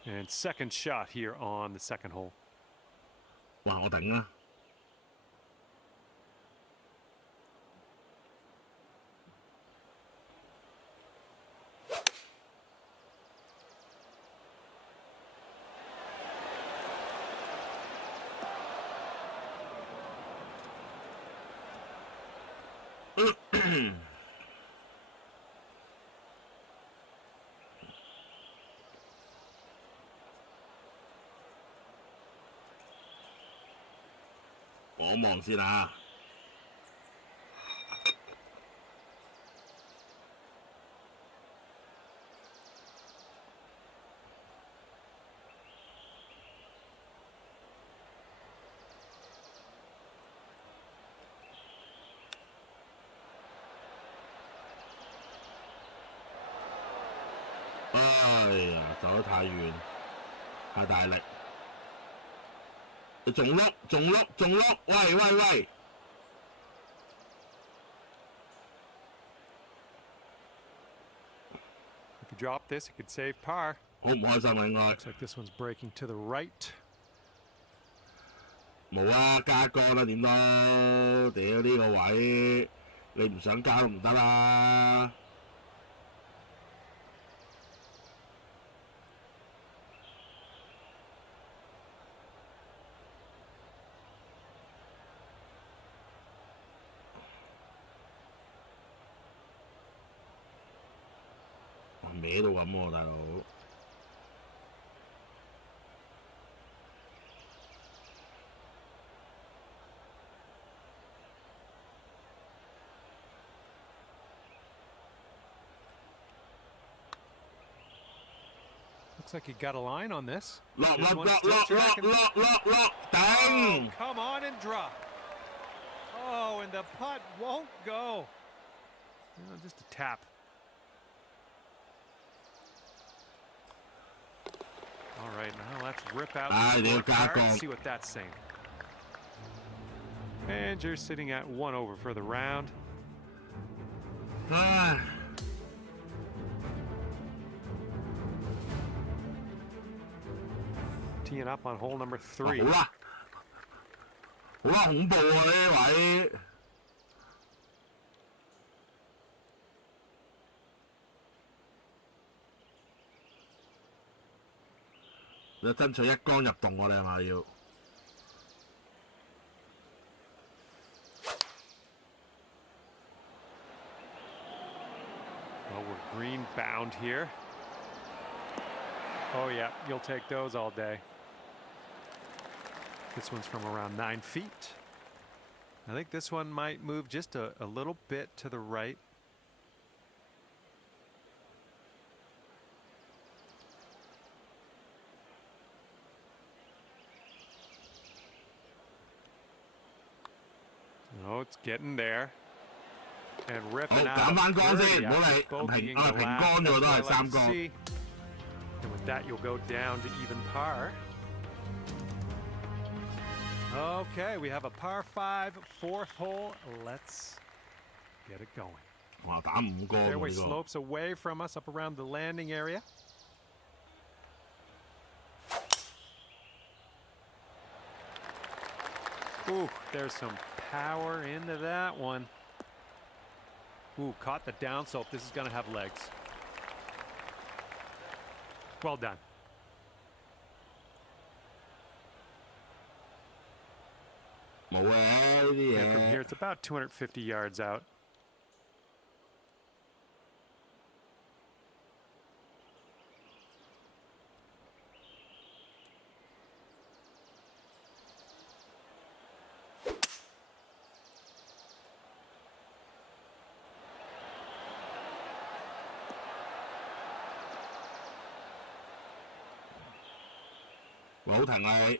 And second shot here on the second hole. 哇！我頂啦〜望望先啊！哎呀，走得太遠，太大力。仲碌，喂！ If you drop this, it could save par. 好唔開心啊！應該。Looks like this one's breaking to the right. 冇啊，加杆啦，點都屌呢個位，你唔想加都唔得啦。歪到咁喎，大佬。Looks like you got a line on this. 落，頂！ Oh, come on and drop. Oh, and the putt won't go. Oh, just a tap. All right, now let's rip out the card and see what that's saying. And you're sitting at 1 over for the round. Teeing up on hole number 3. 好啦，恐怖啊呢位！你爭取一桿入洞我哋係咪要？ Well, we're green bound here. Oh yeah, you'll take those all day. This one's from around 9 feet. I think this one might move just a little bit to the right. Oh, it's getting there. And ripping out. 減翻桿先，唔好理，平桿啫喎，都係3桿。 And with that, you'll go down to even par. Okay, we have a par 5, 4th hole. Let's get it going. 哇，打5桿 Fairway 呢個。 slopes away from us up around the landing area. Ooh, there's some power into that one. Ooh, caught the down slope. This is going to have legs. Well done. 冇嘅呢啲 And from 嘢 here, it's about 250 yards out. 喂，好停啊你！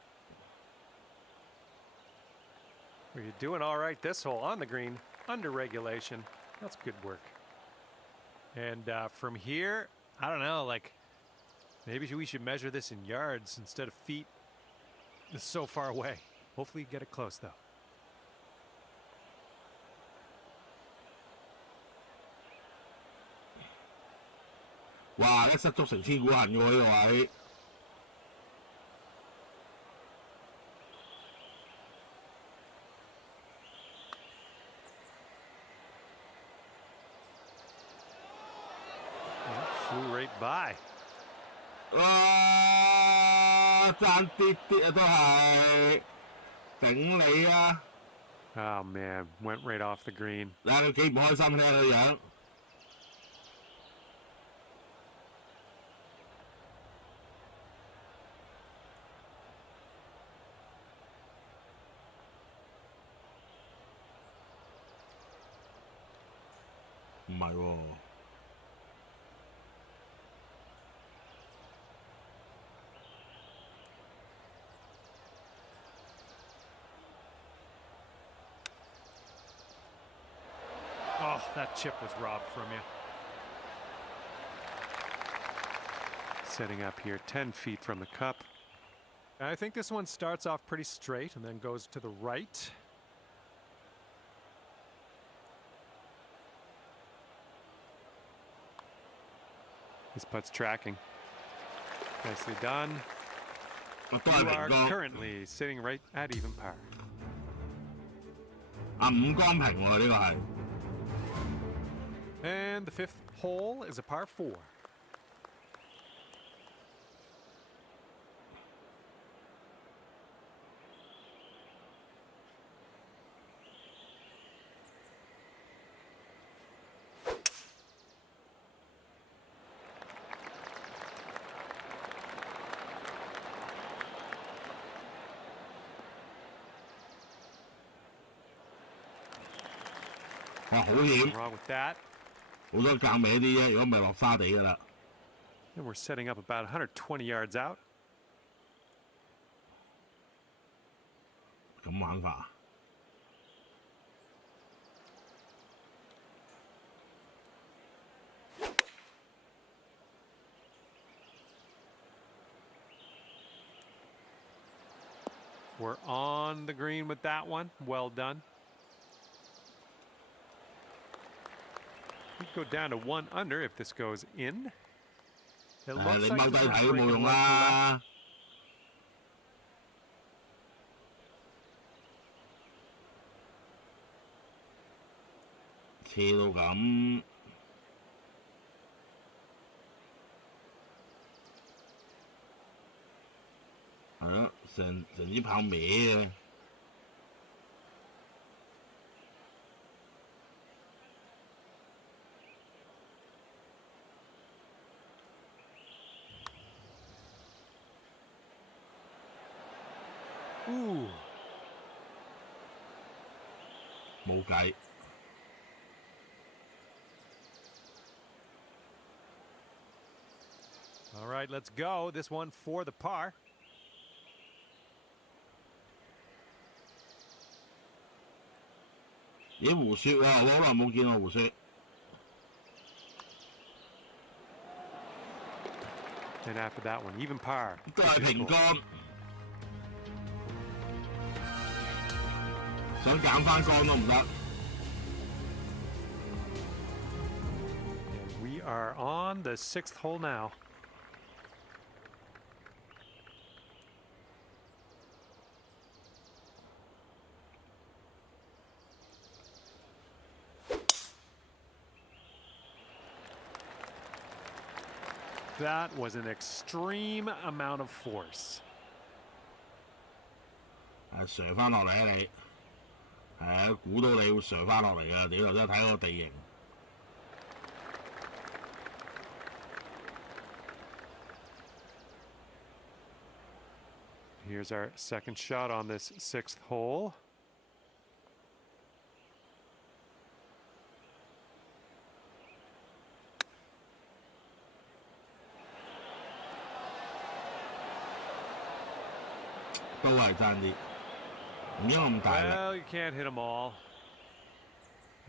Well, you're doing all right this hole on the green, under regulation. That's good work. And from here, I don't know, like, maybe we should measure this in yards instead of feet. It's so far away. Hopefully you get it close, though. 哇！一失足成千古恨喎呢個位。 Flew right by. 哇！爭啲啲啊，都係頂你啊！ Oh, man. Went right off the green. 睇下佢幾唔開心，睇下佢樣。唔係喎。 Oh, that chip was robbed from you. Setting up here 10 feet from the cup. I think this one starts off pretty straight and then goes to the right. This putt's tracking. Nicely done. You are currently sitting right at even par. 啊，五光平喎呢個係。 And the fifth hole is a par 4. Nothing wrong with that. 好多夾尾啲啫，如果唔係落沙地㗎啦。 And we're setting up about 120 yards out. 咁玩法。 We're on the green with that one. Well done. We go down to 1 under if this goes in. It looks 你 like 踎低 this one's 睇都冇 breaking 用 left to left. 啦。斜到咁，係咯，成支炮歪嘅。 Ooh. 冇計。 All right, let's go. This one for the par. 咦，胡雪喎，我好耐冇見過胡雪。 And after that one, even par. 都係平杆，想減翻杆都唔得。 And we are on the 6th hole now. That was an extreme amount of force. 上翻落嚟啊你，係啊，估到你會上翻落嚟啊！屌頭先睇個地形。Here's our second shot on this 6th hole. Well, you can't hit them all.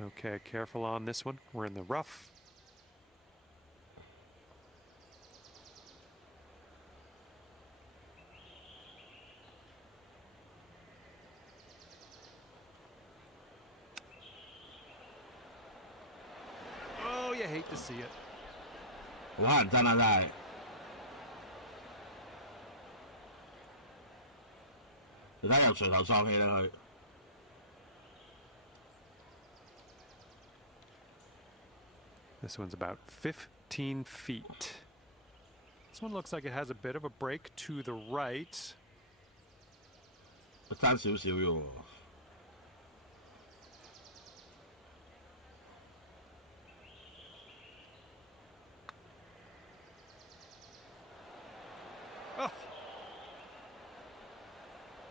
Okay, careful on this one. We're in the rough. Oh, you hate to see it. 好乞人憎啊！真係。你睇入垂頭喪氣啦佢。This one's about 15 feet. This one looks like it has a bit of a break to the right. 爭少少啫喎。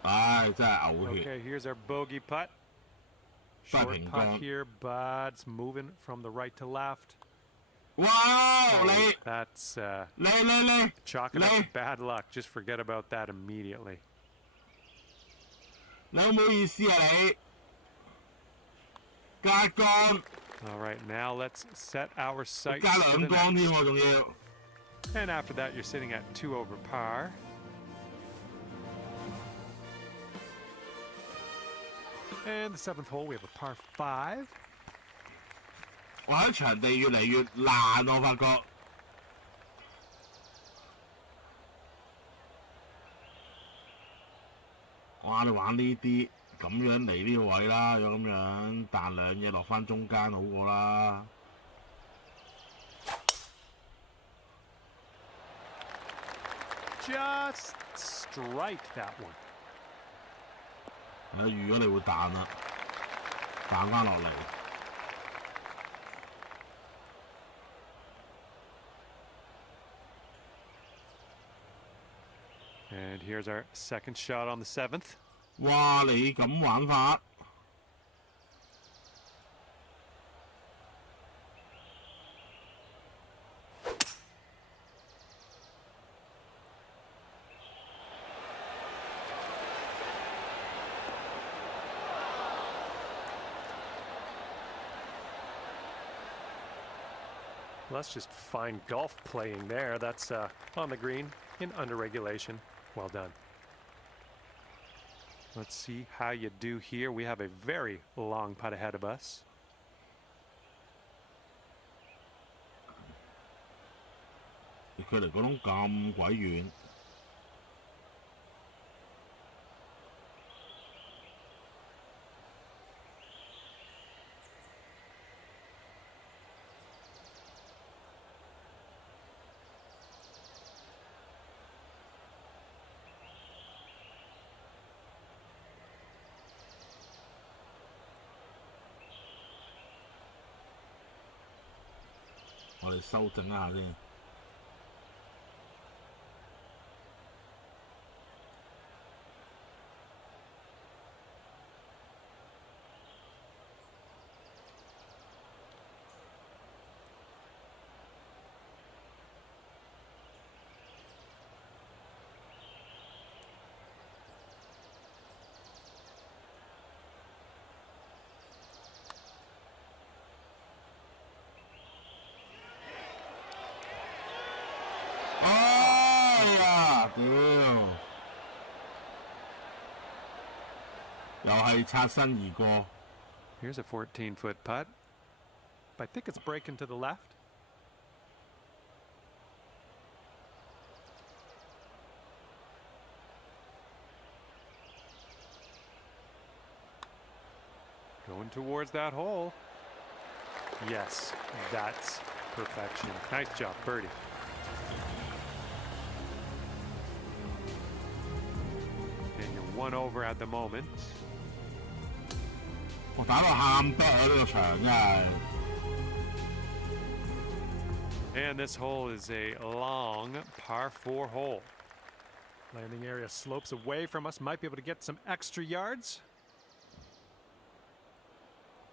唉，真係嘔血。Okay, here's our bogey putt. Short putt here, but it's moving from the right to left. 哇！ Oh, that's chalk it up bad luck. Just forget about that immediately. 你好唔好意思啊你？隔杆。All right, now let's set our sights. 加兩杆添喎，仲要。And after that, you're sitting at 2 over par. And the 7th hole, we have a par 5. 哇！啲場地越嚟越爛，我發覺。哇！你玩呢啲咁樣嚟呢個位啦，有咁樣彈兩嘢落翻中間好過啦。Just strike that one. 預咗你會彈啦，彈翻落嚟。And here's our second shot on the 7th. 哇！你咁玩法？ Let's just fine golf playing there. That's on the green in under regulation. Well done. Let's see how you do here. We have a very long putt ahead of us. 佢離嗰窿咁鬼遠。我哋修正一下先。又係擦身而過。Here's a 14-foot putt. I think it's breaking to the left. Going towards that hole. Yes, that's perfection. Nice job, birdie. 1 over at the moment. 我打到喊得啊！呢個場真係。And this hole is a long par 4 hole. Landing area slopes away from us. Might be able to get some extra yards.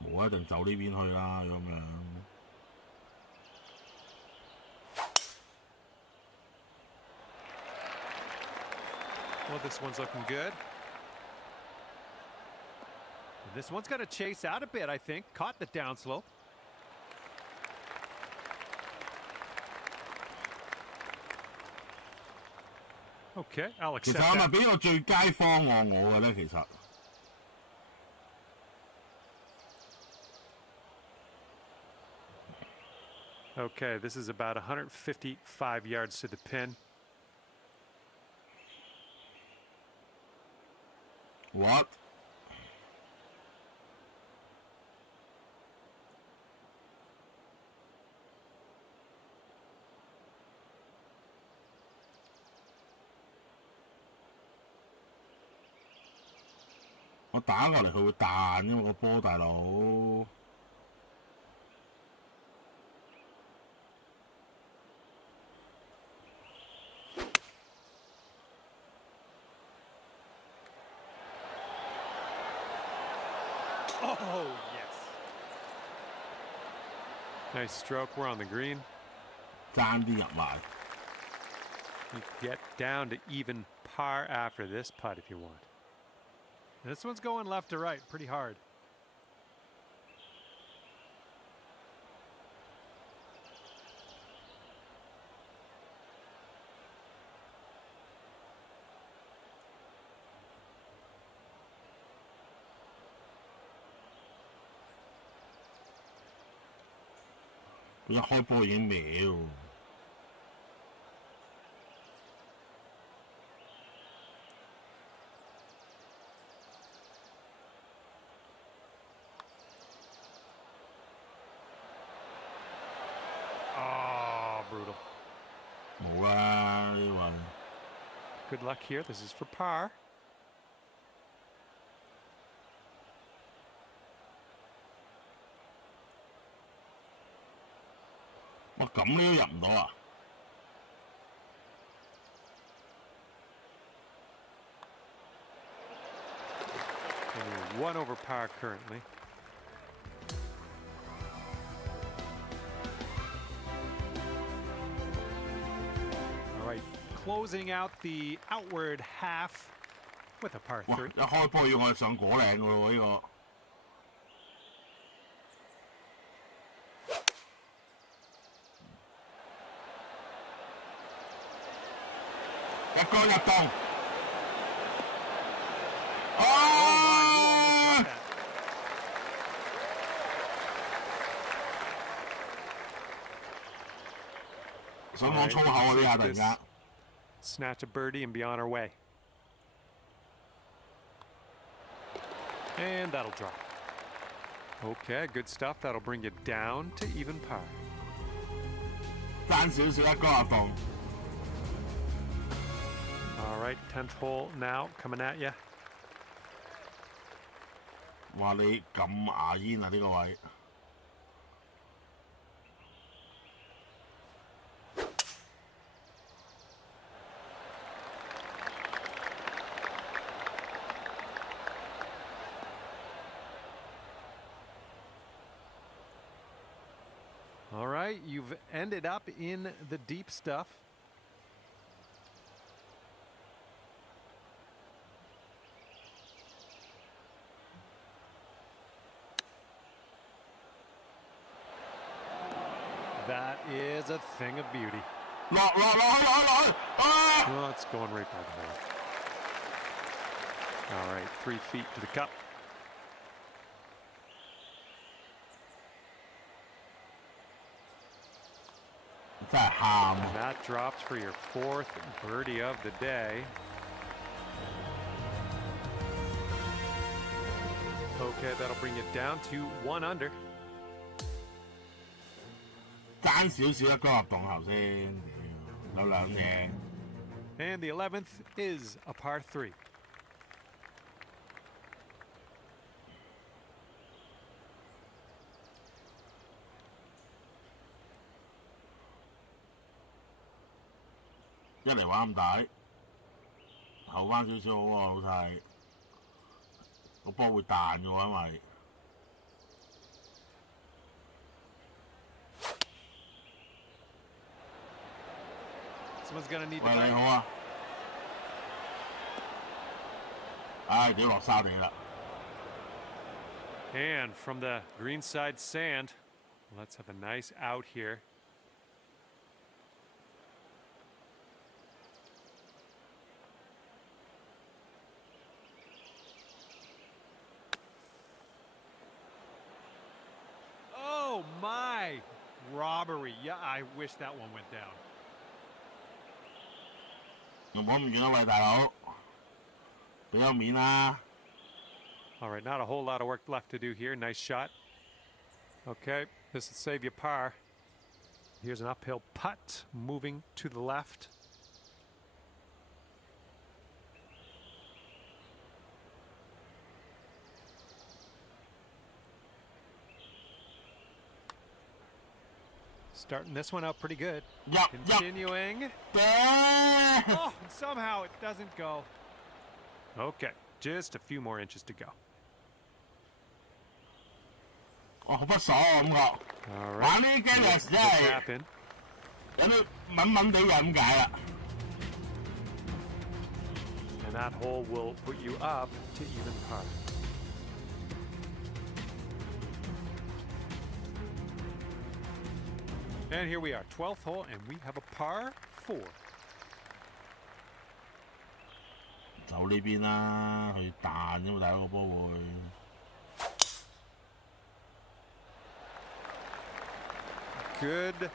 冇一定走呢邊去啦，咁樣。Well, this one's looking good. This one's going to chase out a bit, I think. Caught the downslope. Okay, I'll 其 accept 實係咪 that. 俾個最佳方案我嘅咧？其實 Okay, this is about 155 yards to the pin. What？ 我打過嚟佢會彈，因為個波大佬。Oh, yes. Nice stroke. We're on the green. 爭啲入埋。 You get down to even par after this putt if you want. This one's going left to right pretty hard.佢一開波已經歪喎。Brutal. 冇啦呢位。Good luck here. This is for par. 哇！咁你都入唔到啊？ And you're 1 over par currently. All right, closing out the outward half with a par 哇！ 3. 一開波要我哋上果嶺㗎咯喎呢個。一桿入洞。Oh my, you almost got that. 想講粗口啊！呢下突然間。 Snatch a birdie and be on our way. And that'll drop. Okay, good stuff. That'll bring you down to even par. 爭少少一桿入洞。 All right, 10th hole now coming at you. 話你咁牙煙啊呢個位。 All right, you've ended up in the deep stuff. That is a thing of beauty. 落啊！ Oh, it's going right by the hole. All right, 3 feet to the cup. And that drops for your 4th birdie of the day. Okay, that'll bring you down to 1 under. 爭少少一桿入洞頭先，有兩嘢。 And the 11th is a par 3. 一嚟玩咁大，後翻少少好啊，老細。個波會彈嘅喎，因為。喂，你好啊！唉，屌落沙地啦！ And from the greenside sand, let's have a nice out here. Oh my! Robbery. Yeah, I wish that one went down. 用我唔遠啦，喂，大佬，俾個面啦。 All right, not a whole lot of work left to do here. Nice shot. Okay, this will save you par. Here's an uphill putt moving to the left. Starting this one out pretty good. Continuing. Oh, and somehow it doesn't go. Okay, just a few more inches to go. 我好不爽啊感覺。玩呢啲 game 有時真係有啲悶悶地嘅咁解啦。And that hole will put you up to even par. And here we are, 12th hole, and we have a par 4. 走呢邊啦，去彈啫嘛，大佬個波會。 Good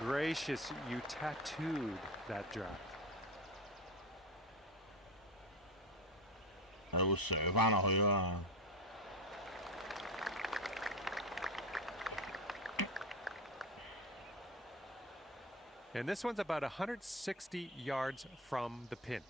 gracious, you tattooed that drive. 係會上翻落去啊嘛。 And this one's about 160 yards from the pin.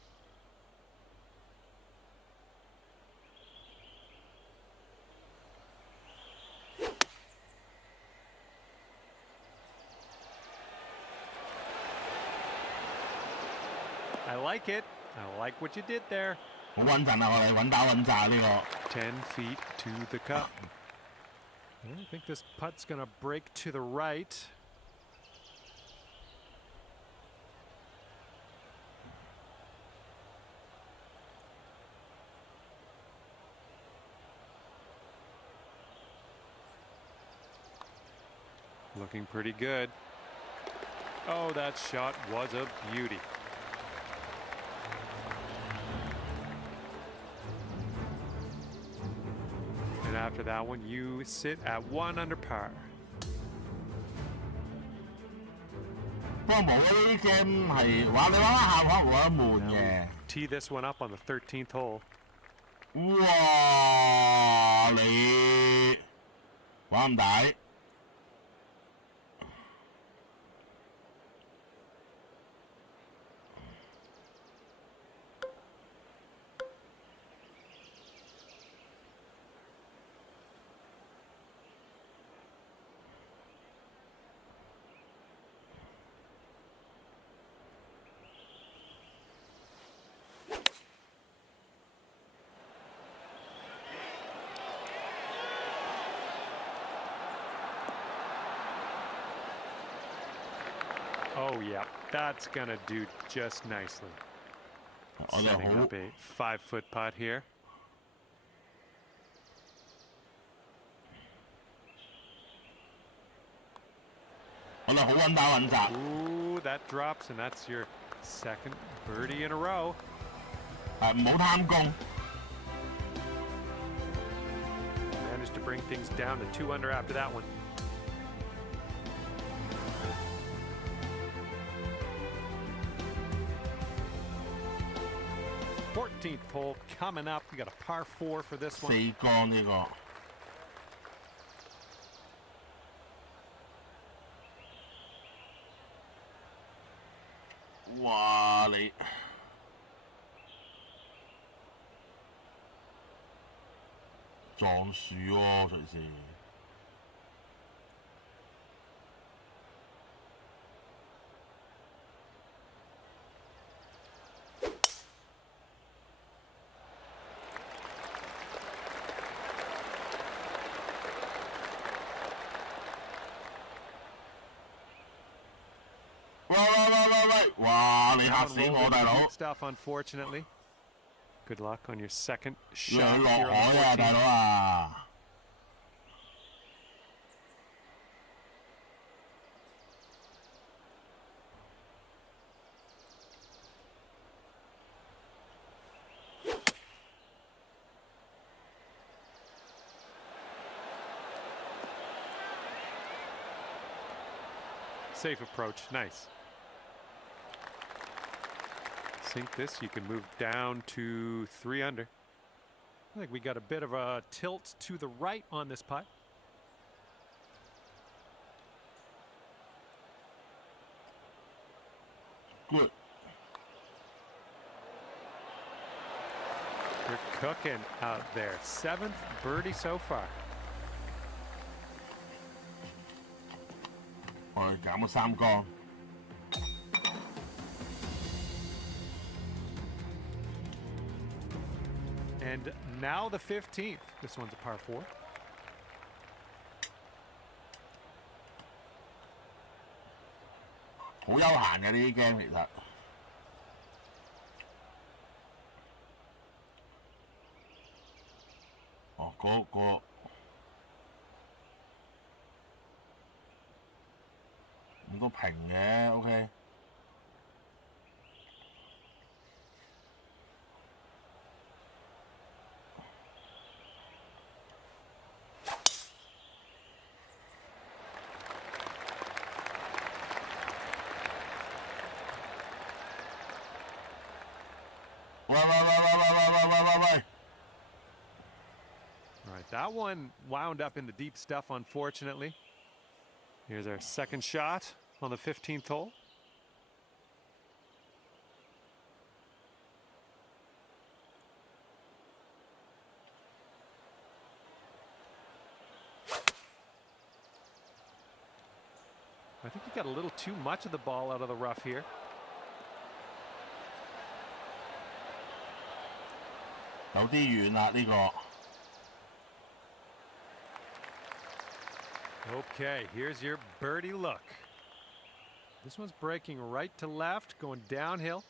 I like it. I like what you did there. 好穩陣啊！我哋穩打穩紮呢個。 10 feet to the cup. I think this putt's gonna break to the right. Looking pretty good. Oh, that shot was a beauty. And after that one, you sit at 1 under par. 不過冇呢啲 game 係話你玩下可能會覺得悶嘅。Tee this one up on the 13th hole. 哇！你玩咁大？ Oh, yeah, that's gonna do just nicely. Setting up a 5-foot putt here. Ooh, that drops, and that's your second birdie in a row. 唔好貪功。 Managed to bring things down to 2 under after that one. Hole coming up. We got a par 4 for this one. 4杆呢個。哇！你撞樹喎，隨時。哇！你嚇 That 死 one 我， rolled 大 into 佬！ deep stuff, unfortunately. Good luck on your second 要 shot 落 here on 海 the 啊，大佬 14th. 啊！ Safe approach, nice. Sink this, you can move down to 3 under. I think we got a bit of a tilt to the right on this putt. Good. You're cooking out there. 7th birdie so far. 我哋減咗3杆。 And now the 15th. This one's a par 4. 好悠閒嘅呢啲 game 其實。哦，咁都平嘅 ，OK。喂！ All right, that one wound up in the deep stuff, unfortunately. Here's our second shot on the 15th hole. I think he got a little too much of the ball out of the rough here.有啲遠啦呢個。 Okay, here's your birdie look. This one's breaking right to left, going downhill.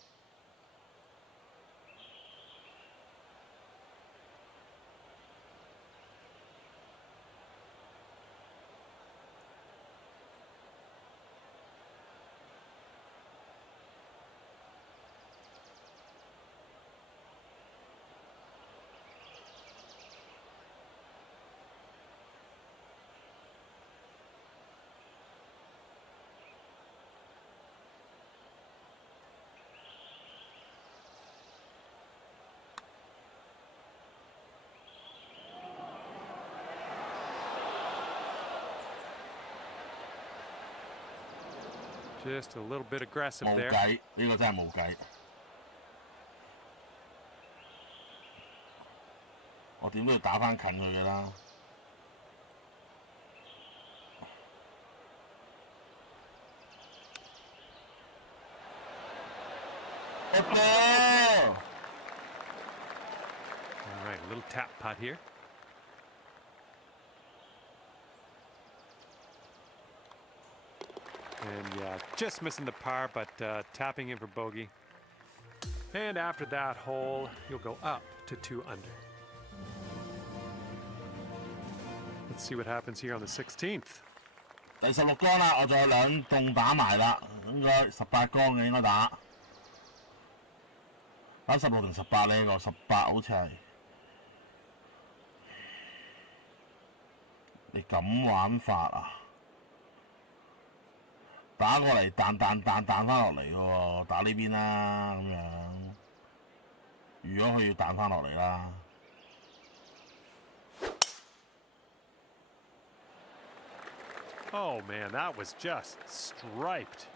Just a little bit aggressive 冇 there. 計，呢個真係冇計。我點都要打翻近佢嘅啦。All right, a little tap putt here. And yeah, just missing the par, but tapping in for bogey. And after that hole, you'll go up to 2 under. Let's see what happens here on the 16th. 第16杆啦，我仲有2洞打埋啦，應該18杆嘅應該打。打16定18呢個18好似係。你咁玩法啊？ 打過嚟彈翻落嚟喎，打呢邊啦咁樣。如果佢要彈翻落嚟啦。Oh man, that was just striped.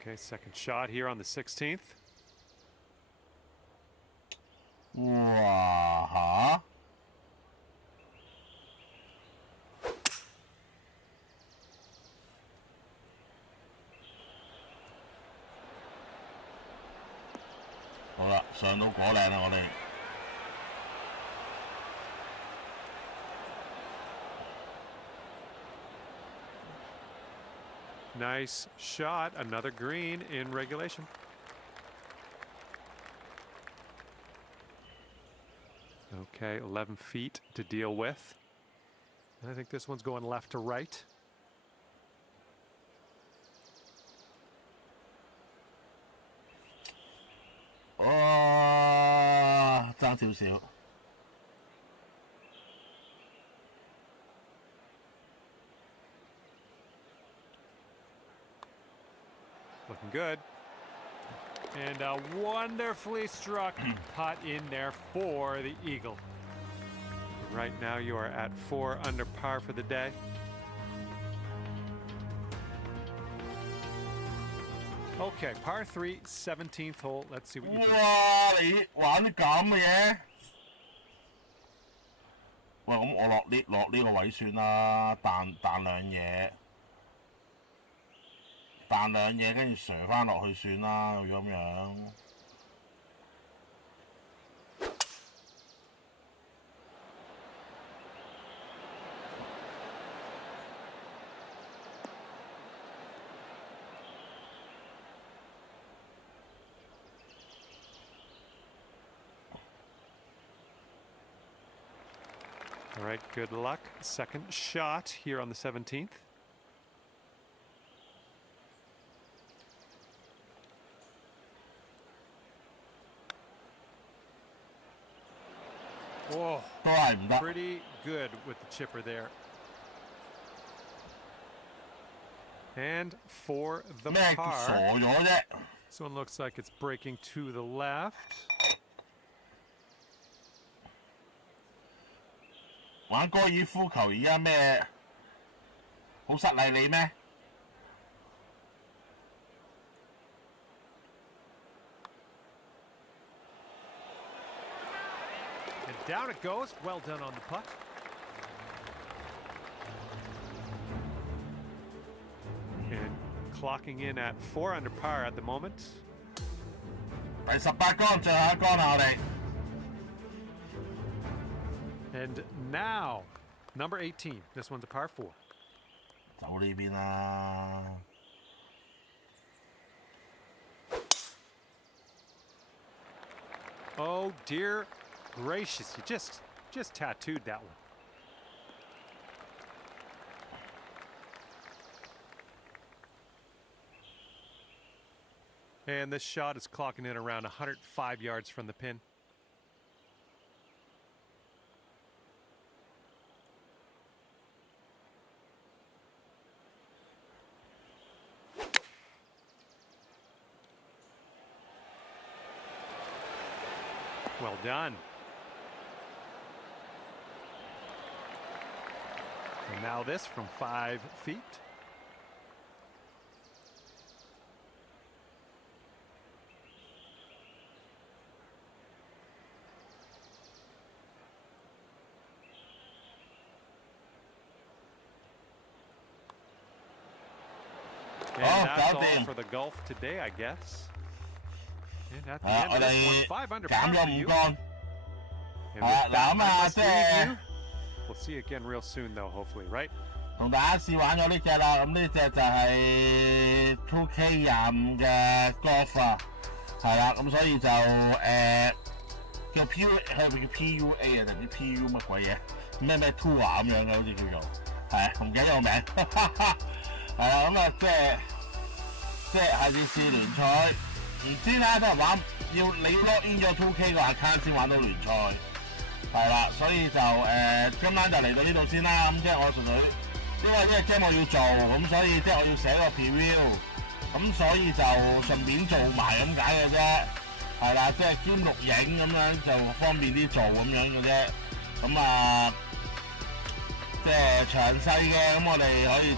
Okay, second shot here on the 16th. 哇嚇！好啦上到果嶺啦，我哋。Nice shot, another green in regulation. Okay, 11 feet to deal with. I think this one's going left to right. Oh, 爭少少。Looking good. And a wonderfully struck putt in there for the Eagle. Right now you are at 4 under par for the day. Okay, par 3, 17th hole. Let's see what you do. 哇！你玩啲咁嘅嘢？喂，咁我落呢個位算啦，彈兩嘢。彈兩嘢，跟住射翻落去算啦，如果咁樣。All right, good luck. Second shot here on the 17th. Whoa, pretty good with the chipper there. And for the par, this one looks like it's breaking to the left. 玩高爾夫球而家咩？好失禮你咩？ And down it goes. Well done on the putt. And clocking in at 4 under par at the moment. 第18杆，最後一杆啦，我哋。 And now, number 18. This one's a par 4. 走呢邊啦。 Oh dear gracious! You just tattooed that one. And this shot is clocking in around 105 yards from the pin. Well done. And now this from 5 feet. And that's all for the golf today, I guess. And at the end of this one, 5 under par for you. And with that, I must leave you. We'll see you again real soon, though, hopefully, right? 同大家試玩咗呢隻啦，咁呢隻就係 2K25 嘅 golf 啊，係啦，咁所以就叫 PU 係咪叫 PUA 啊定啲 PU 乜鬼嘢？咩 Tour 咁樣嘅好似叫做，係啊，唔記得個名，係啦，咁啊即係電視聯賽。 唔知啦，都係玩你要 log in 咗 2K 個 account 先玩到聯賽，係啦，所以就今晚就嚟到呢度先啦。咁即係我純粹因為呢個 game 我要做，咁所以即係我要寫個 preview， 咁所以就順便做埋咁解嘅啫，係啦，即係兼錄影咁樣就方便啲做咁樣嘅啫。咁啊，即係詳細嘅，咁我哋可以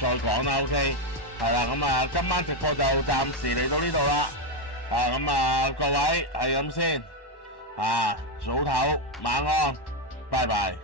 再講啦 ，OK。 係啦，咁啊，今晚直播就暫時嚟到呢度啦。咁啊，各位係咁先。早唞，晚安，拜拜。